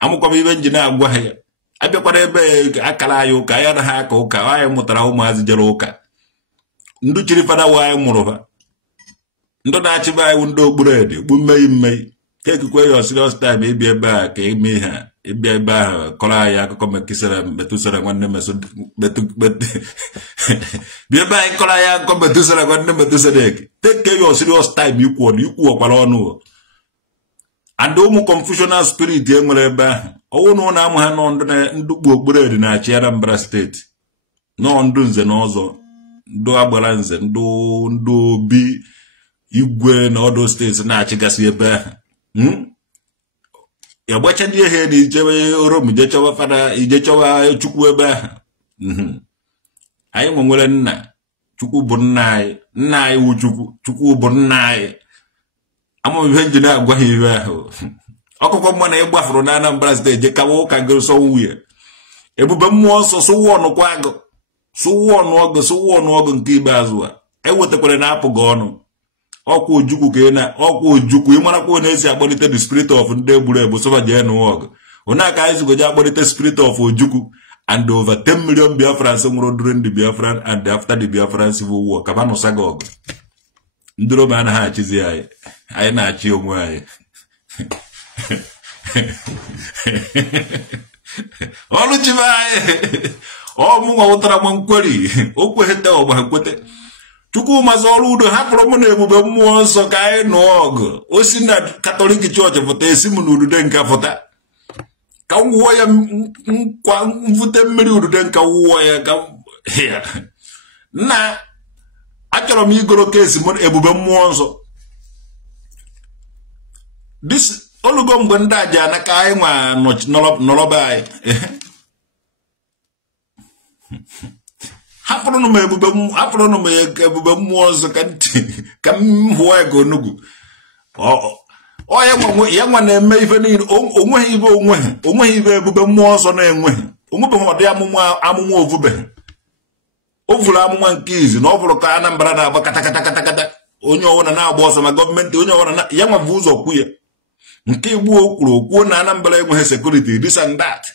Amukwa vive njina agwa haya. Abia kwa ebe akala yuka. Ayana haka uka. Aya mutara umazi jelo uka. Ndu chirifana wae murufa. Ndo na achiba undo buredi. Bumei mei. Keki kwe yo serious time. Ibi eba ke ime ha. Ibi eba kola ya kukome kisera. Betu sera mwane meso. Betu. Bieba kola ya kukome betu sera mwane metu sedeki. Take your serious time. Yukuwa kwa lonu. Ando mu confusional spirit ye mwere eba. Owo no na amuha no ndu buredi na achi Anambra State. No ndu nze nozo. Ndu agbara nze. Ndu bi. Igwe na odo states na achigasi ebe ya gbacha ndị ehe na ijebe orom ijechowa fada ijechowa chukwu ebe anyị nwere nna chukwu bụ nna anyị wu chukwu bụ nna anyị ama ihe nji na-agwa ha iwe ahụ ọkụkọ mma na ịgbafuru na Anambra steeti je kawa ụka gịrịsọ nwunye ebube mmụọ nsọ sụwa ọnụkwa agụ sụwa ọnụ nke ikpeazụ a ewetakwara na apụ gị ọnụ ọkwa ojukwu ka na ọkwa ojukwu ịmarakwa na-esi akpọlite the spirit of ndị egburu egbu sofa jee n'ụwa onye ka anyị zigoje akpọlite spirit of ojukwu and over 10 million Biafrans nwụrụ during the Biafran and after the Biafran civil war ka banụsa gị ọgụ ndị Roma anaghị achịzi anyị na-achị onwe anyị ọlụchibe anyị ọmụnwa ụtara ma nkweri okwehete ọgba nkwete Chukwu mazolu udo hapụrụ m na ebube mmụọ nsọ ka anyị nụọ ọgụ o si na Katọlik chọọchị fụta esi m na udude nka fụta ka m wụọ ya mvute mmiri udude nka wụọ ya ka nna achọrọ m igoro kesi m ebube mmụọ nsọ olugo mgbe ndị aja na ka anyị nwa nọrọba anyị hapụrụ m ebube mmụọ nsọ ka m hụọ ya ka onugwu ya nwa na-eme ife niile onweghị ibe ebube mmụọ nsọ na-enweghị onwebeghị ọdị amụma ovubeghị o vụrụ amụma nke izi na ọ bụrụ ka Anambra na-agba katakata onye ọwụna na-agba ọsọ ma gọọmenti onye ọwụna ya nwa bụ ụzọ kwu ya nke igbu okwuo na Anambra enweghị sekuriti this and that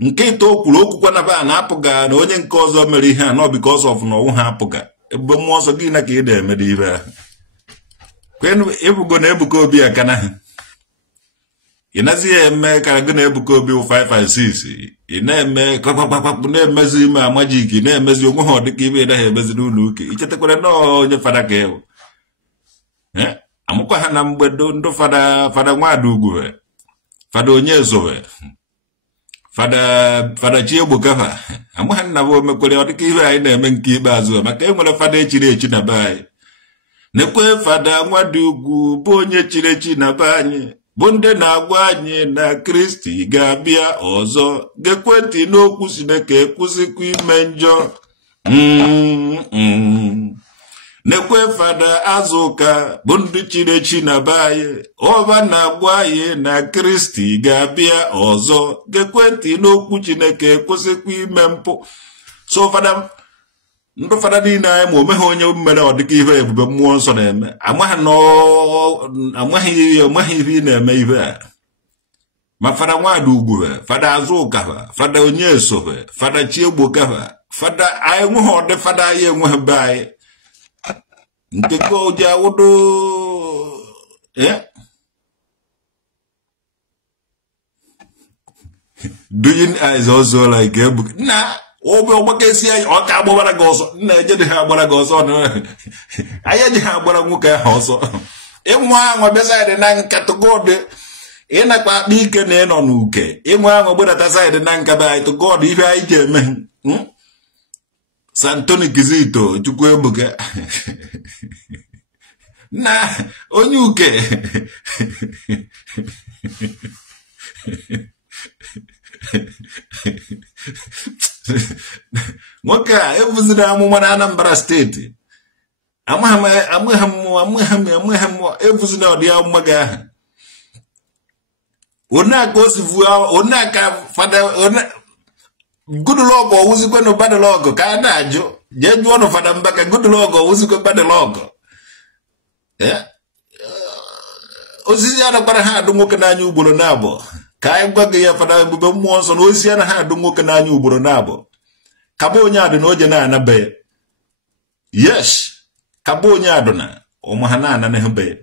nke ite okwuru okwukwa na ba na-apụga na onye nke ọzọ mere ihe a nọ because of na ọnwụ ha apụga ebube mmụọ nsọ gị na ka ị na-emede ibe ahụ kwenu ebugo na Ebuka Obi aka na ị nazi ya eme ka gị na Ebuka Obi 5 and 6 ị na-eme kpakpakpakpụ na-emezi ime amajiki na-emezi onwe ha dịka ibe ịdaghị emezi n'ụlọ uke ichetakwara na onye fada ka ewu amụkwa ha na mgbedo ndụ fada Nwada Ugwu fada onye ezowe fada Chiegbukafa amụha nna bụ omekwere ọ dịka ihe anyị na-eme nke ikpeazụ maka enwere fada echiri echi na be anyị nekwe fada Nwada Ugwu bụ onye chiri echi na be anyị bụ ndị na-agwa anyị na Kristi ga-abịa ọzọ gekwentị n'okwu Chineke ekwụsịkwa ime njọ Nekwe Fada Azuka Bundi Chinechi na baye Ova na gwaye na Kristi ga-abịa ọzọ gekwenti n'okwu Chineke kwụsịkwa ime mpụ. So Fada ndụ Fada niile anyị ma omeghe onye mmere ọ dịka ihe ebube mmụọ nsọ na-eme amaghị ihe na-eme ihe a. Ma Fada Nwada Ugwu, Fada Azuka, Fada Onyeso, Fada Chiegboka, Fada anyị nweghị ọdị Fada anyị enweghị be anyị. Nke go ja wodo doing is also like a book. Nah, obakesi o ka agbara goso. Na eje de ha agbara goso no. Aye de ha agbara nwoke ha oso. Enwa anwa beside na nka God. Ina kwa bike na eno nuke. Enwa anwa gbara side na nka ba to God ife ayi je eme. Santoni Kizito chukwu ebuka. Na onye uke. Nwoke a ebuzina amụma na Anambra steeti. Amụgham ebuzina ọdị amụma gị ahụ. Onaka osivu onaka Fada Goodluck owuzikwe no Badalog ka na-ajụ je jụọ no Fada Mbaka Goodluck owuzikwe Badalog. Osisi anakwara ha adụ nwoke n'anya ugboro na-abụ ka anyị gwa gị ya Fada ebube mmụọ nsọ na osisi ana ha adụ nwoke n'anya ugboro na-abụ kaba onye adụ na oje na-anabe. Yes, kaba onye adụ na ụmụ ha na-ananabe.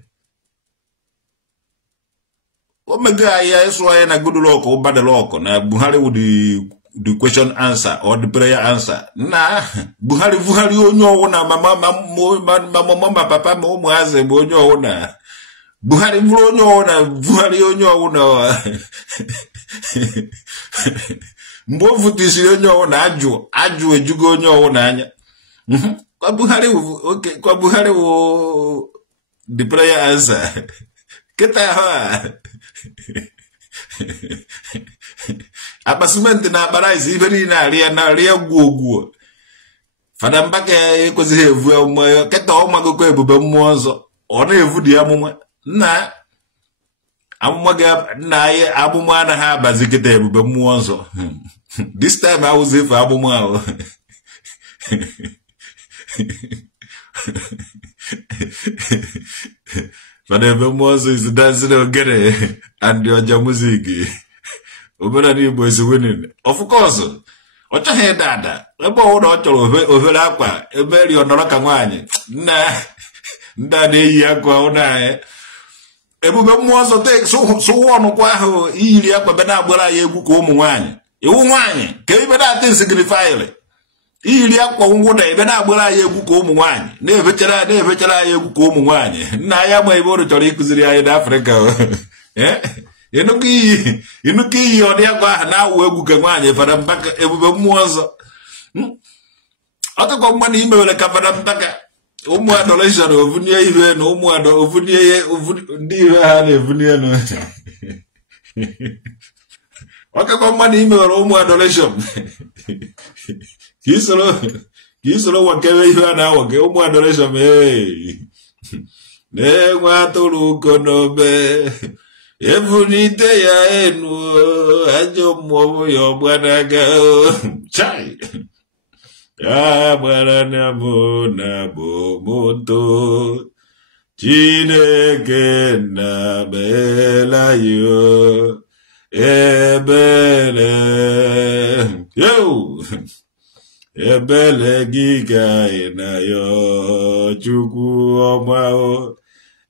Omega ya ịsụ anyị na Goodluck Badalog na Buhari wudi the question answer or the prayer answer. Na Buhari onye ọwụ na mama papa ma ụmụazị bụ onye ọwụ na Buhari bụrụ onye ọwụ na Buhari onye ọwụ na mgbe o vutisiri onye ọwụ na ajụ ejugo onye ọwụ na anya. Kwa Buhari wụ the prayer answer. Keta ha Abasumenti na abaraisi ife ni na ria gwuo. Fada Mbaka ekwesịghị evu amụma keta ọmagụkọ ebube mmụọ nsọ ọ na-evu dị amụma nna amụma ga na anyị amụma anaghị abazi keta ebube mmụọ nsọ. This time I was if amụma ahụ. Fada ebube mmụọ nsọ is dancing ogene and the music. Obera ni Igbo is winning. Of course. Ocha he dada. Ebe o na chọrọ overe akwa ebe ri onoro ka nwaanyị. Nda na-eyi akwa ụna ebube mmụọ nsọ tek so wonu kwa ahụ iyiri akwa be na-agbara ya egwu ka ụmụ nwaanyị. Iwu nwaanyị ka ibe na-atị signify. Iyiri akwa ngwu na ebe na-agbara ya egwu ka ụmụ nwaanyị. Na-efechara ya egwu ka ụmụ nwaanyị. Nna ya ma ebe o chọrọ ikuziri anyị na Africa. Inuki ọ dị akwa na awụ egwu ka nwaanyị Fada Mbaka ebube mmụọ nsọ. Ọtụkọ mma na imewere ka Fada Mbaka ụmụ adolescent ovunie ihe na ụmụ ovunie ndị ihe ha na-evunie no. Ọtụkọ mma na imewere ụmụ adolescent. Ka isoro wakewe ihe a na-awake ụmụ adolescent na-enwe atụrụ uko n'obe. Evunite ya enu ajo mmụọ ya ọgbanaga chai agbara na mụ na bụ moto Chineke na bela yo ebele gị ga na yo Chukwu ọma o.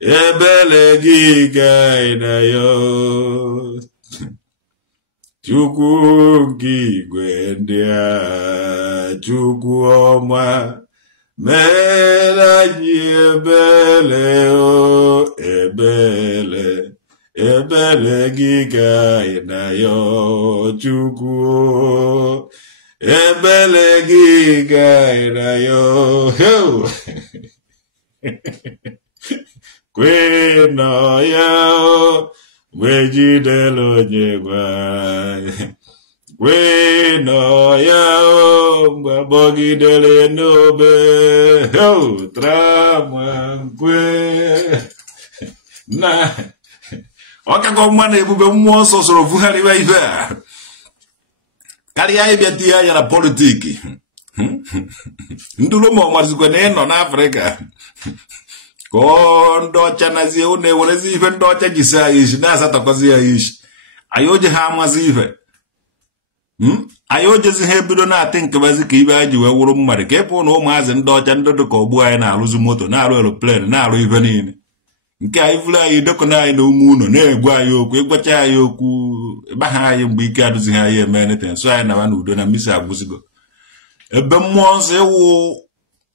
Ebele gị ga na yo Chukwu nke igwe ndị a Chukwu ọma mere anyị ebele o ebele gị ga na yo Chukwu ebele gị ga na yo Kweno ya wejidelo nyegwa we no ya bogi dele nobe ho tramangwe na oka ko mwana ebube mmụọ nsọ soro vugharịwa ife a karịa ịbịa di ya na politiki ndụrụ ma ọmazikwa na ịnọ n'Afrịka ka ndị ọcha nazie ụnụ ewerezi ife ndị ọcha jisi anyị isi na-asatakwazi ya isi anyị oje ha amazi ife anyị ojezi ha ebido na-atị nkebazi ka ibe anyị ji wee wụrụ mmadụ ka ịpụ na ụmụazị ndị ọcha ndị dị ka ogbu anyị na-arụzi moto na-arụ eroplen na-arụ ife niile nke anyị vụrụ anyị dokọna anyị na ume ụlọ na-egwu anyị okwu ịgwacha anyị okwu ịgbaha anyị mgbe ike adụzighị anyị eme neten so anyị nawa n'udo na mmisi agwụzigo ebe mmụọ nsọ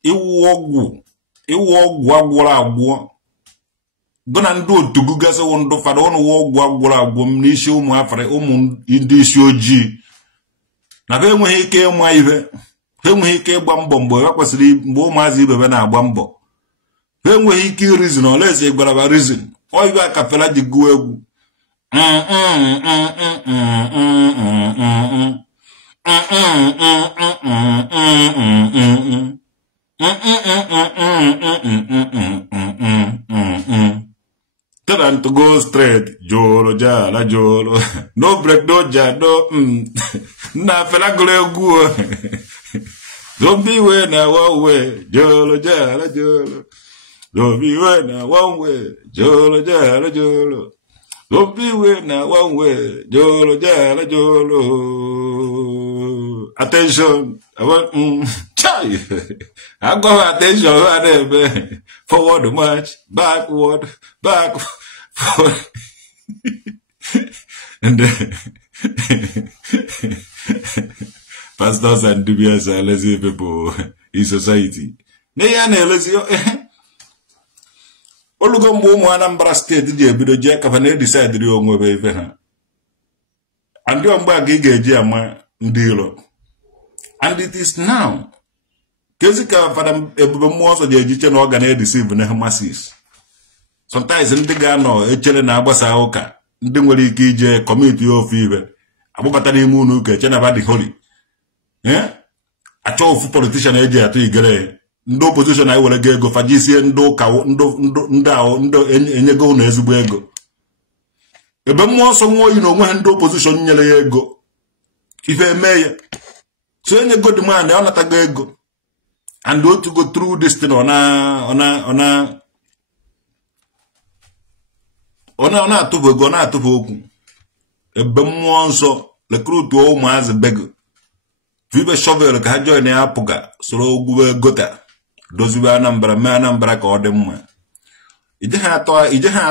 ịwụ ọgwụ agwụrụ agwụọ gụ na ndị otu gụgasịwụ ndụ fada ụnụ wụ ọgwụ agwụrụ agwụ m n'isi ụmụ Afrịka ụmụ ndị isi ojii na ha enweghị ike ịma ihe ha enweghị ike ịgba mbọ mgbe ha kwesịrị mgbe ụmụazị ibebe na-agba mbọ ha enweghị ike irizin olaeze gbaraba rizin oyibe akafela ji gụọ egwu tell them to go straight jolo jala jolo no break no jado na fela gụrụ egwu don't be way na one way jolo jala jolo don't be way na one way jolo jala jolo don't be way na one way jolo jala jolo attention I want chai I go attention forward march backward forward and pastors and dubious are lazy people in society. Neya na lazy olugo mgbe ụmụ Anambra steeti ji ebido je ka fa na decide ri onwe be ife ha. And mgbe a ga-eji ama ndị ilo. And it is now kezi ka fada ebube mmụọ nsọ ji ejiche na ọ ga na-edeceive na masses. Sometimes ndị ga-anọ echere na agbasa ụka ndị nwere ike ije kọmiti ofu ibe agbabata n'ime unu ụka eche na ba dị holy achọ ofu politician eji atụ igere ndị opposition anyị were ego fajisie ndị ụka ndị enyego unu ezigbo ego ebe mmụọ nsọ nwa oyi na onwe ha ndị opposition nyere ya ego ife eme ya so enye god man ọ natago ego and otu go through this thing ona atụfu ego na atụfu okwu ebe mmụọ nsọ lekrutu ụmụazị bego vibe shovel ka ha join ya apụga soro ogwube gota dozibe Anambra mee Anambra ka ọ dị mma ije ha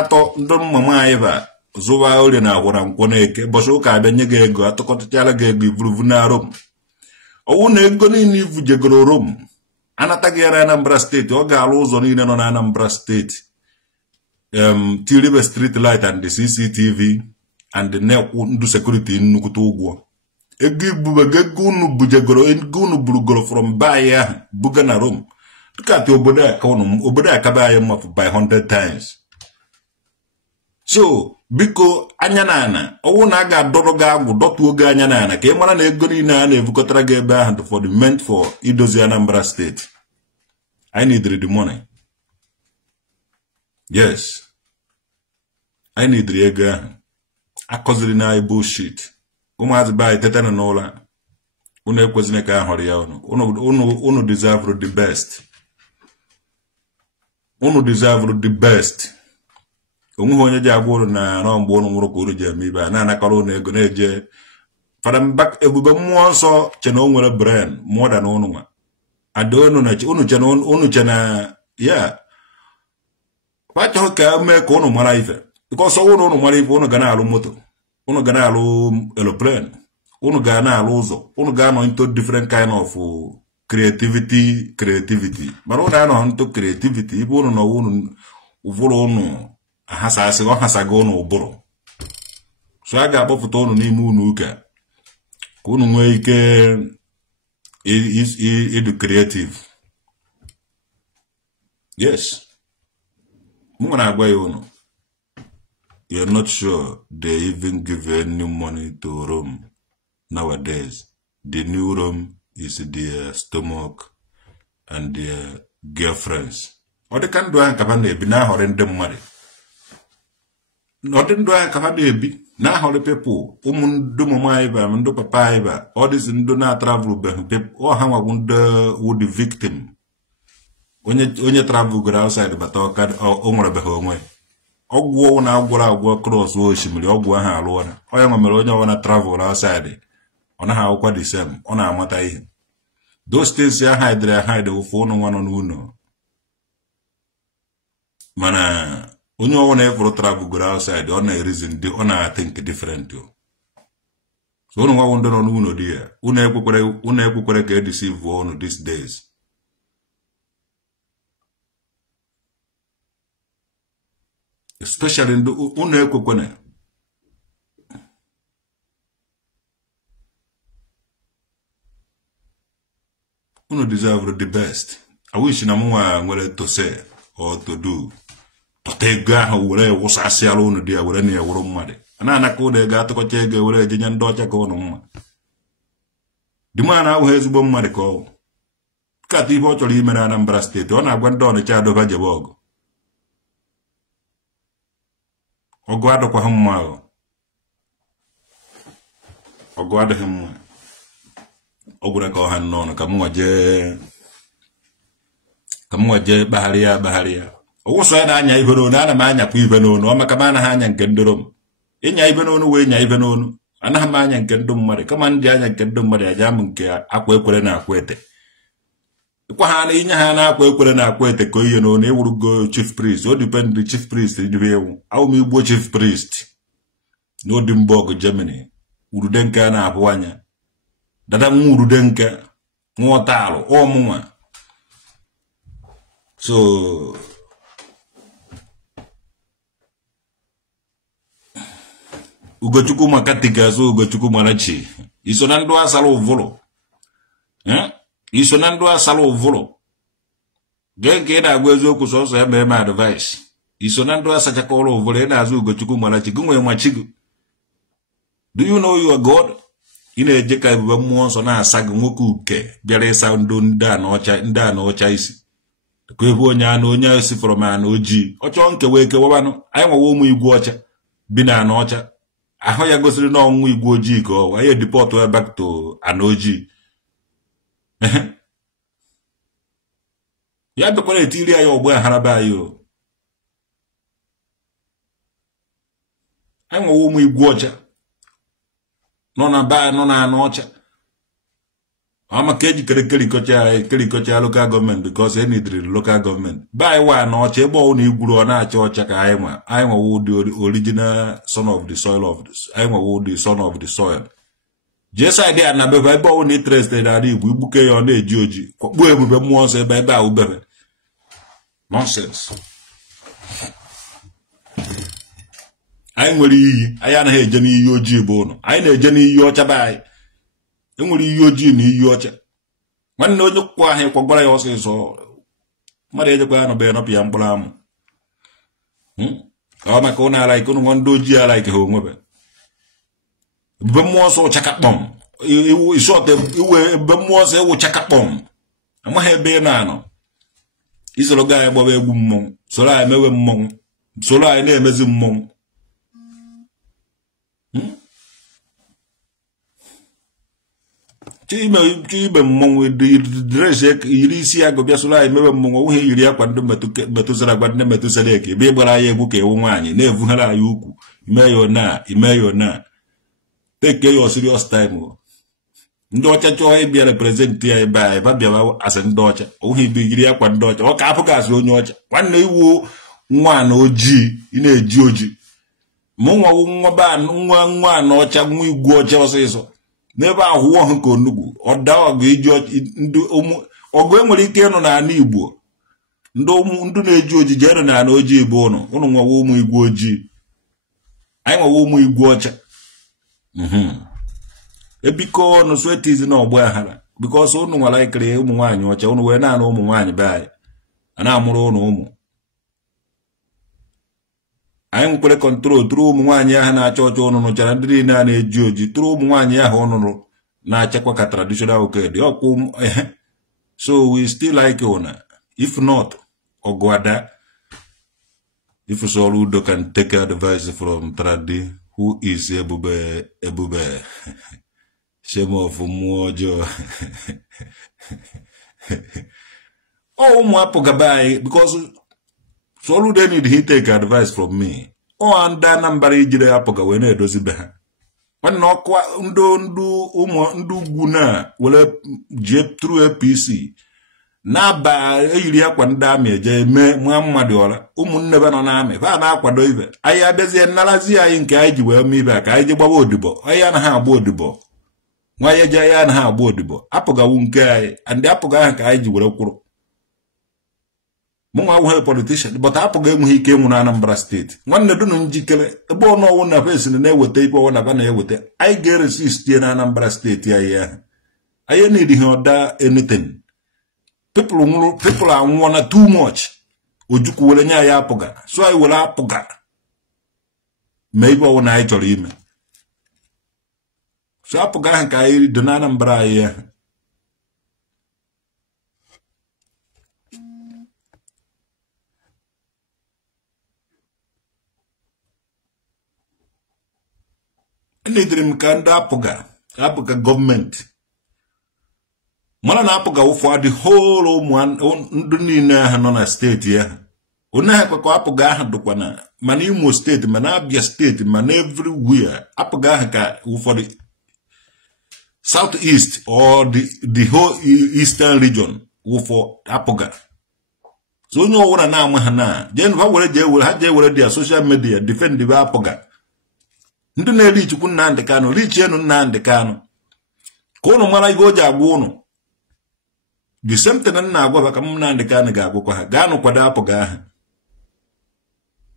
atọ ndị mma anyị ba zụwa ori na agwara nkwọ na-eke bọsị ụka abịa nye gị ego atụkọtachara gị ego ivuruvu na Rome ọwụ na ego niile ivu jegoro Rome anataghị ya na Anambra steeti ọ ga-alụ ụzọ niile nọ na Anambra steeti Tiribe street light and the CCTV and the nekwu ndu security nnukwute ụgwọ ego ibube ego unu bujegoro ego unu burugoro from buy ya buga na Rome dịka obodo a kaba anyị mma by 100 times so biko anya na ana ọwụ na a ga-adọrọ gị agwụ dọtuo gị anya na ana ka ị mara na ego niile a na-ebukọtara gị ebe ahụ for the meant for idozi Anambra steeti. I need the money. Yes, I need the ego ahụ akọziri na bullshit ụmụazị be anyị tete n'ụlọ unu ekwezina ka ahụrụ ya unu deserve the best. Unu deserve the best. Onwe onye ji agwa unu na anọ mgbe unu nwụrụ ka unu ji eme ibe a na-anakọrọ unu ego na-eje fada mbak ebube mmụọ nsọ che na o nwere brain more than unu nwa ada unu che na ya kwacha ka mee ka unu mara ife because unu mara ife unu ga na-alụ moto unu ga na-alụ aeroplane unu ga na-alụ ụzọ unu ga nọ into different kind of creativity mana unu anọ into creativity ibe unu nọ unu ụvụrụ unu ahasago unu ụbụrụ so a ga-akpọpụta unu n'ime unu ụka ka unu nwee ike ịdụ creative. Yes, m nwere agwa ya unu you're not sure they even give any money to Rome. nowadays. The neuron is their stomach and their girlfriends. Or they can do a cabane be now or in the money. Not in do a cabane be now the people. Dumo maiba, Mundo papaiba, all this in do not travel, or how I wonder would the victim. When you travel go outside, but or only be home. Ogwo na agwara agwo cross wo shimiri ogwo ha alwo na oya nwemere onye wana travel outside ona ha akwa the same ona amata ihe those things ya hide ofu onu nwa no n'uno mana onye wana eforo travel go outside ona reason di ona think different yo so onu nwa wondo no n'uno dia una ekwekwere ka deceive onu these days. Especially in the Unekwene. Uno deserve the best. I wish Namua were to say or to do. To take Gaha where was a salon dear with any room money. And I could have got to go take away Jenyan Dodger Gonoma. The man now has one money call. Cati Bottle even an umbrastate. On I went down a child of Ajabog. Ogwado kwa humma ogwado humma ogura ko hanno kamuwa je baharia oguso na anya ibeno na ma anya ku ibeno no maka mana ha anya nke ndorom inya ibeno no we nya ibeno no ana ma anya nke ndom mare kama ndi anya nke ndom mare aja m nke akwa ekwere na akwete kwa ha na inya ha na akwa ekwere na akwete ko ihe no na ewurugo chief priest o depend the chief priest ndi bewu awu mi igbo chief priest no Dimborg Germany urudenka na abwanya dada urudenka nwotalo omunwa so ugochukwu makatika so ugochukwu marachi iso na ndo asala ovulo iso na ndo asala ovulo genge na agwezo okwu so ya meme advice iso na ndo asacha ko ovulo na azu ugochukwu marachi gunwe machigu. Do you know you are God? Ine jeka ibe mmụọ nsọ na asagu nwoke uke bịara ịsa ndo ndị a na ọcha isi ko ebu onye isi from an oji ọchọ nke wee kewabanụ anyị nwewe ụmụ igwe ọcha bi na ọcha ahụ ya gosiri na ọnwụ igwe ojii ka ọ anyị deport we back to an oji ya bekwara etiri ya ọgbọ haraba anyị anyị nwewe ụmụ igwe ọcha no na anocha ama keji kerikocha local government because they need the local government by one anocha ebe o na igwuru na acha ocha ka anyị nwa the original son of the soil of this anyị nwa the son of the soil just idea na be ebe o na interested na igwu igbuke ya na eji oji kpọ ebube mmụọ nsọ ebe a ubebe nonsense. Anyị nwere iyi anyị anaghị eje n'iyi ojii bụ ụnụ anyị na-eje n'iyi ọcha be anyị enwere iyi ojii na iyi ọcha nwanne onye kwụkwọ ahụ kwagwara ya ọsịsọ mmadụ ejekwa ya nọbe nọpụ ya mkpụrụ amụ ọ maka ụnụ ala ike ụnụ nwa ndị ojii ala ike ha onwebe ebube mmụọ nsọ chakakpọm isọt iwe ebube mmụọ nsọ ewu chakakpọm amaghị ebe ị na-anọ isoro ga anyị gbaba egwu mmọnwụ soro anyị mewe mmọnwụ soro anyị na-emezi mmọnwụ Chibe mmọnwụ dress iri isi agụ bịa soro anyị mewe mmọnwụ onwe yiri akwa ndị metụsara agwa ndị metụsara eke ebe gbara anyị egwu ka ewu nwaanyị na-evughara anyị ukwu ime yo na take your serious time ndị ọcha chọọ ịbịa represent ya ebe anyị babịa asị ndị ọcha onwe ibe yiri akwa ndị ọcha ọ ka apụgasị onye ọcha nwanne iwu nwa na ojii ị na-eji oji nwa na ọcha nwa igwe ọcha ọsịsọ n'ebe ahụ ọhụ ka onugbu ọda ọgụ iji ndị ọgụ enwere ike ịnụ n'ala Igbo ndị na-eji ojiji ịnụ n'ala ojii bụ ụnụ nwewe ụmụ igwe ojii anyị nwewe ụmụ igwe ọcha ebiko ọnụ swetiz na ọgbọ aghara bikọs ụnụ nwere ikiri ụmụ nwaanyị ọcha ụnụ wee naanị ụmụ nwaanyị be anyị a na-amụrụ ụnụ ụmụ anyị nkwere control tụrụ ụmụ nwaanyị ahụ na-acha ọcha ọnụnụ chara ndị niile a na-eji oji tụrụ ụmụ nwaanyị ahụ ọnụnụ na-achakwa ka traditional okedi ọkwụ so we still like una if not ogwada if Soludo can take advice from Tradi who is ebube shame of Mojo. Oh, Mwapogabai, because Soludo need he take advice from me. Oh, and then I'm very jide apoga when it does it. When no kwa ndu guna will jet through a PC. Na ba yiri akwa ndami eje me Muhammadu ola umunne ba no na ame fa na akwado ibe aya bezie nalazi ayi nke ayi we me ibe ka ayi gbaba odibo aya na ha agba odibo nwa ya je ya na ha agba odibo apụga wu nke ayi and apụga ha ka ayi were kwuru munwa wo politician but apụga enwe ike mu na Anambra State nwanne dunu njikere ebe ono wo na face na ewete ibe wo na ba na ewete ayi ga resist na Anambra State ayi need he order anything. People are wanna too much. Ojuku wele nya ya apoga. So I will apoga. Maybe when I told him. So apoga hanka I donana mbra ya. Nidrim kanda apoga. Apoga government. Mana na apoga for the whole one ndunina na state ya. Una kwa apoga ha dokwana. Man Imo State, man Abia State, man everywhere. Apoga ka for the southeast or the whole eastern region for apoga. So no one na mahana. Jen va were their social media defend the apoga. Ndune reach kunna ndekano, reach enu na ndekano. Kono mara igoja agwono. The same thing na agwa baka mna ndekano ga agwa ha. Gano kwada apoga ha.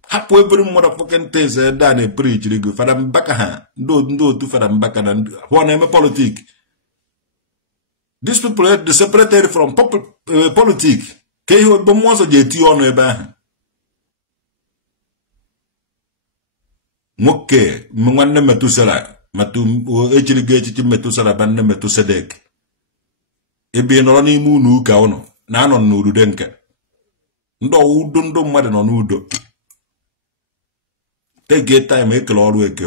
Hapo every motherfucking things that they preach ligo fada mbaka ha. Ndo tu fada mbaka na wana me politic. These people they separated from politics. Ke ho bo mo so je ti ono ebe ha. Moke mwanne metusala matu echirige echichi metusala banne metusedek. Ebe no ni mu nu ka ono na ano n'udu denke. Ndo udo ndo mmade no n'udo. Take time ekele ọrụ eke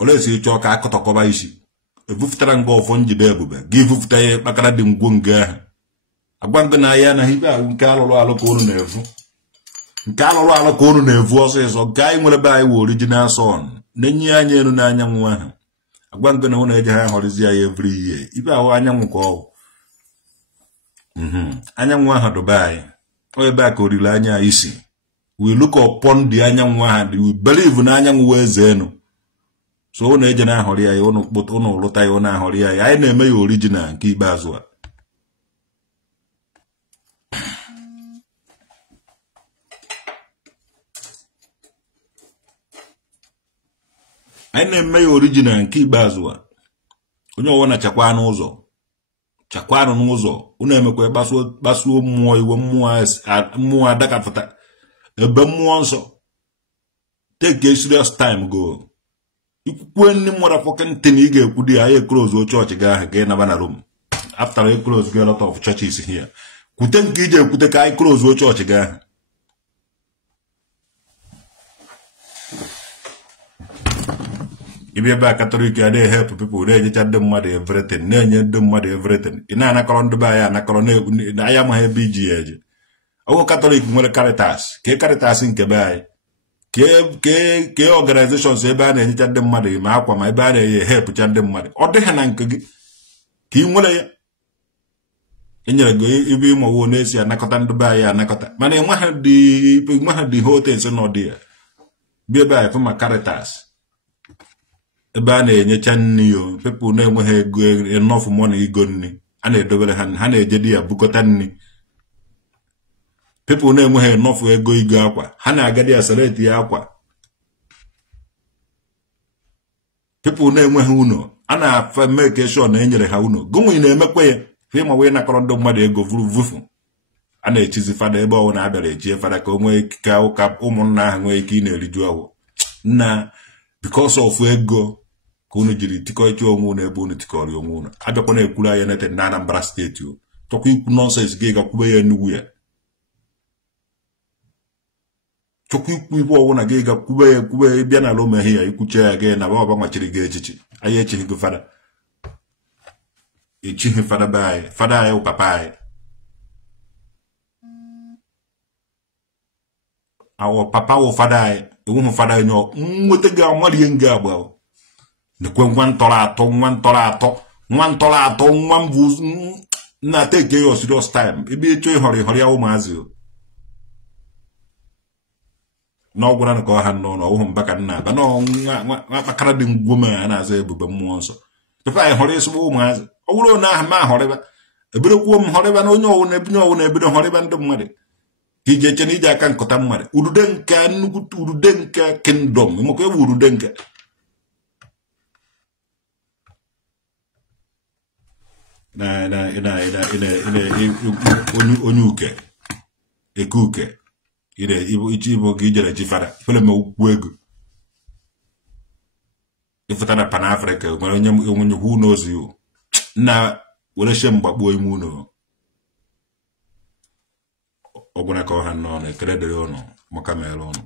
ole si chọ ka akọtọkọba isi evufutara nga ofo njide ebube gi evufuta ya kpakara dị ngwo nga agwanga na ya na hibe ahụ nke alụrụ alụ ka unu na-evu nke alụrụ alụ ka unu na-evu ọsịsọ nke anyị nwere be anyị wụ original son na-enye anya enu na anyanwụ ahụ agwanga na unu eje ha họrịzi ya every year ibe ahụ anyanwụ ka ọ anyanwụ ahụ dụba anyị o ebe a ka oriri anya isi. We look upon the anyanwụ and we believe na anyanwụ wezenu. So na eje na ahori ya onu kpot onu lụta ya na ahori ya anyị na-eme ya original nke ikpeazụ a. Anyị na-eme ya original nke ikpeazụ a. Onye ọwụ na chakwa n'ụzọ. Chakwa n'ụzọ. Unu emekwa gbasuo mmụọ iwe mmụọ adakapụta. Ebe mmụọ nsọ. Take a serious time go. Ikwukwe ndị motherfucking thing ị ga-ekwu di ya close o church ga na bana room. After I close go a lot of churches here. Kwute nke ije ekwute ka I close o church ga. Ibe ba Catholic ya dey help people dey ejecha ndị mmadụ everything na-enye ndị mmadụ everything. Ina anakọrọ ndị ba ya anakọrọ na aya ma ha BG eje. Owo Catholic nwere Caritas, ke Caritas nke be anyị. Ke organizations ebe a na-enyecha ndị mmadụ ma akwa ma ebe a na-enye help cha ndị mmadụ. Ọ dịghị na nke gị. Ka ị nwere ya. Enyere go ibe ịmụ wo na-esi anakọta ndị be anyị anakọta. Mana enweghị dị hotels nọ dị ya. Bi ebe anyị fụ ma Caritas. Ebe a na-enyecha nni yo, people na-enweghị ego enough money igo nni. A na-edobere ha na-eje di ya bukọta nni. People na-enweghị enough ego igo akwa. Ha na-agadi asaleti ya akwa. People na-enweghị uno. A na-afa make sure na enyere ha uno. Gụnwe na-emekwe ya. Fima wee nakọrọ ndị mmadụ ego vufu. a na-echizi fada ebe ọwụ na-abịara echie fada ka o nwee ikike ụka ụmụnna ahụ nwee ike ị na-eriju ọwụ nna because of ego ka unu jiri tikọiche onwe unu ebe unu tikọrọ onwe unu abịakwa na-ekwuru anya nete na Anambra steeti o chọkwa ikwu nọnsens gị gakwube ya Enugu ya chọkwa ikwu ibe ọwụ na gị gakwube ya kwube bịa na ala omeghe ya ikwuche ya gị na ọba machiri gị echichi anyị echighị gị fada echighị fada be anyị fada anyị papa anyị awọ papa wụ fada anyị enweghị fada anyị nweta gị amarie nga agba nekwe nwa ntọrọ atọ nwa mbụ na take your serious time ebe ịchọ ịhọrị ya ụmụazị n'ọgwụra na ka ọha n'ụlọ ọhụụ mbaka nna aba nwa kpakara dị ngwome a na-aza ebube mmụọ nsọ tupu anyị họrọ ịsụgba ụmụazị ọ bụrụ na aha ma ahọrịba eberekwuo m họrịba na onye ọwụ na-ebido họrịba ndị mmadụ ka iji eche na iji aka nkụta mmadụ urude nke nnukwu urude nke kingdom maka ewu urude nke onye uke eke uke ichi ibo gị jere ji fada fele ma ukwu ego ifụta na Pan Africa nwere onye who knows you na were she mgbakpuo ime unu ọbụna ka ọha nọ na ekele dịrị ụnụ maka mere ụnụ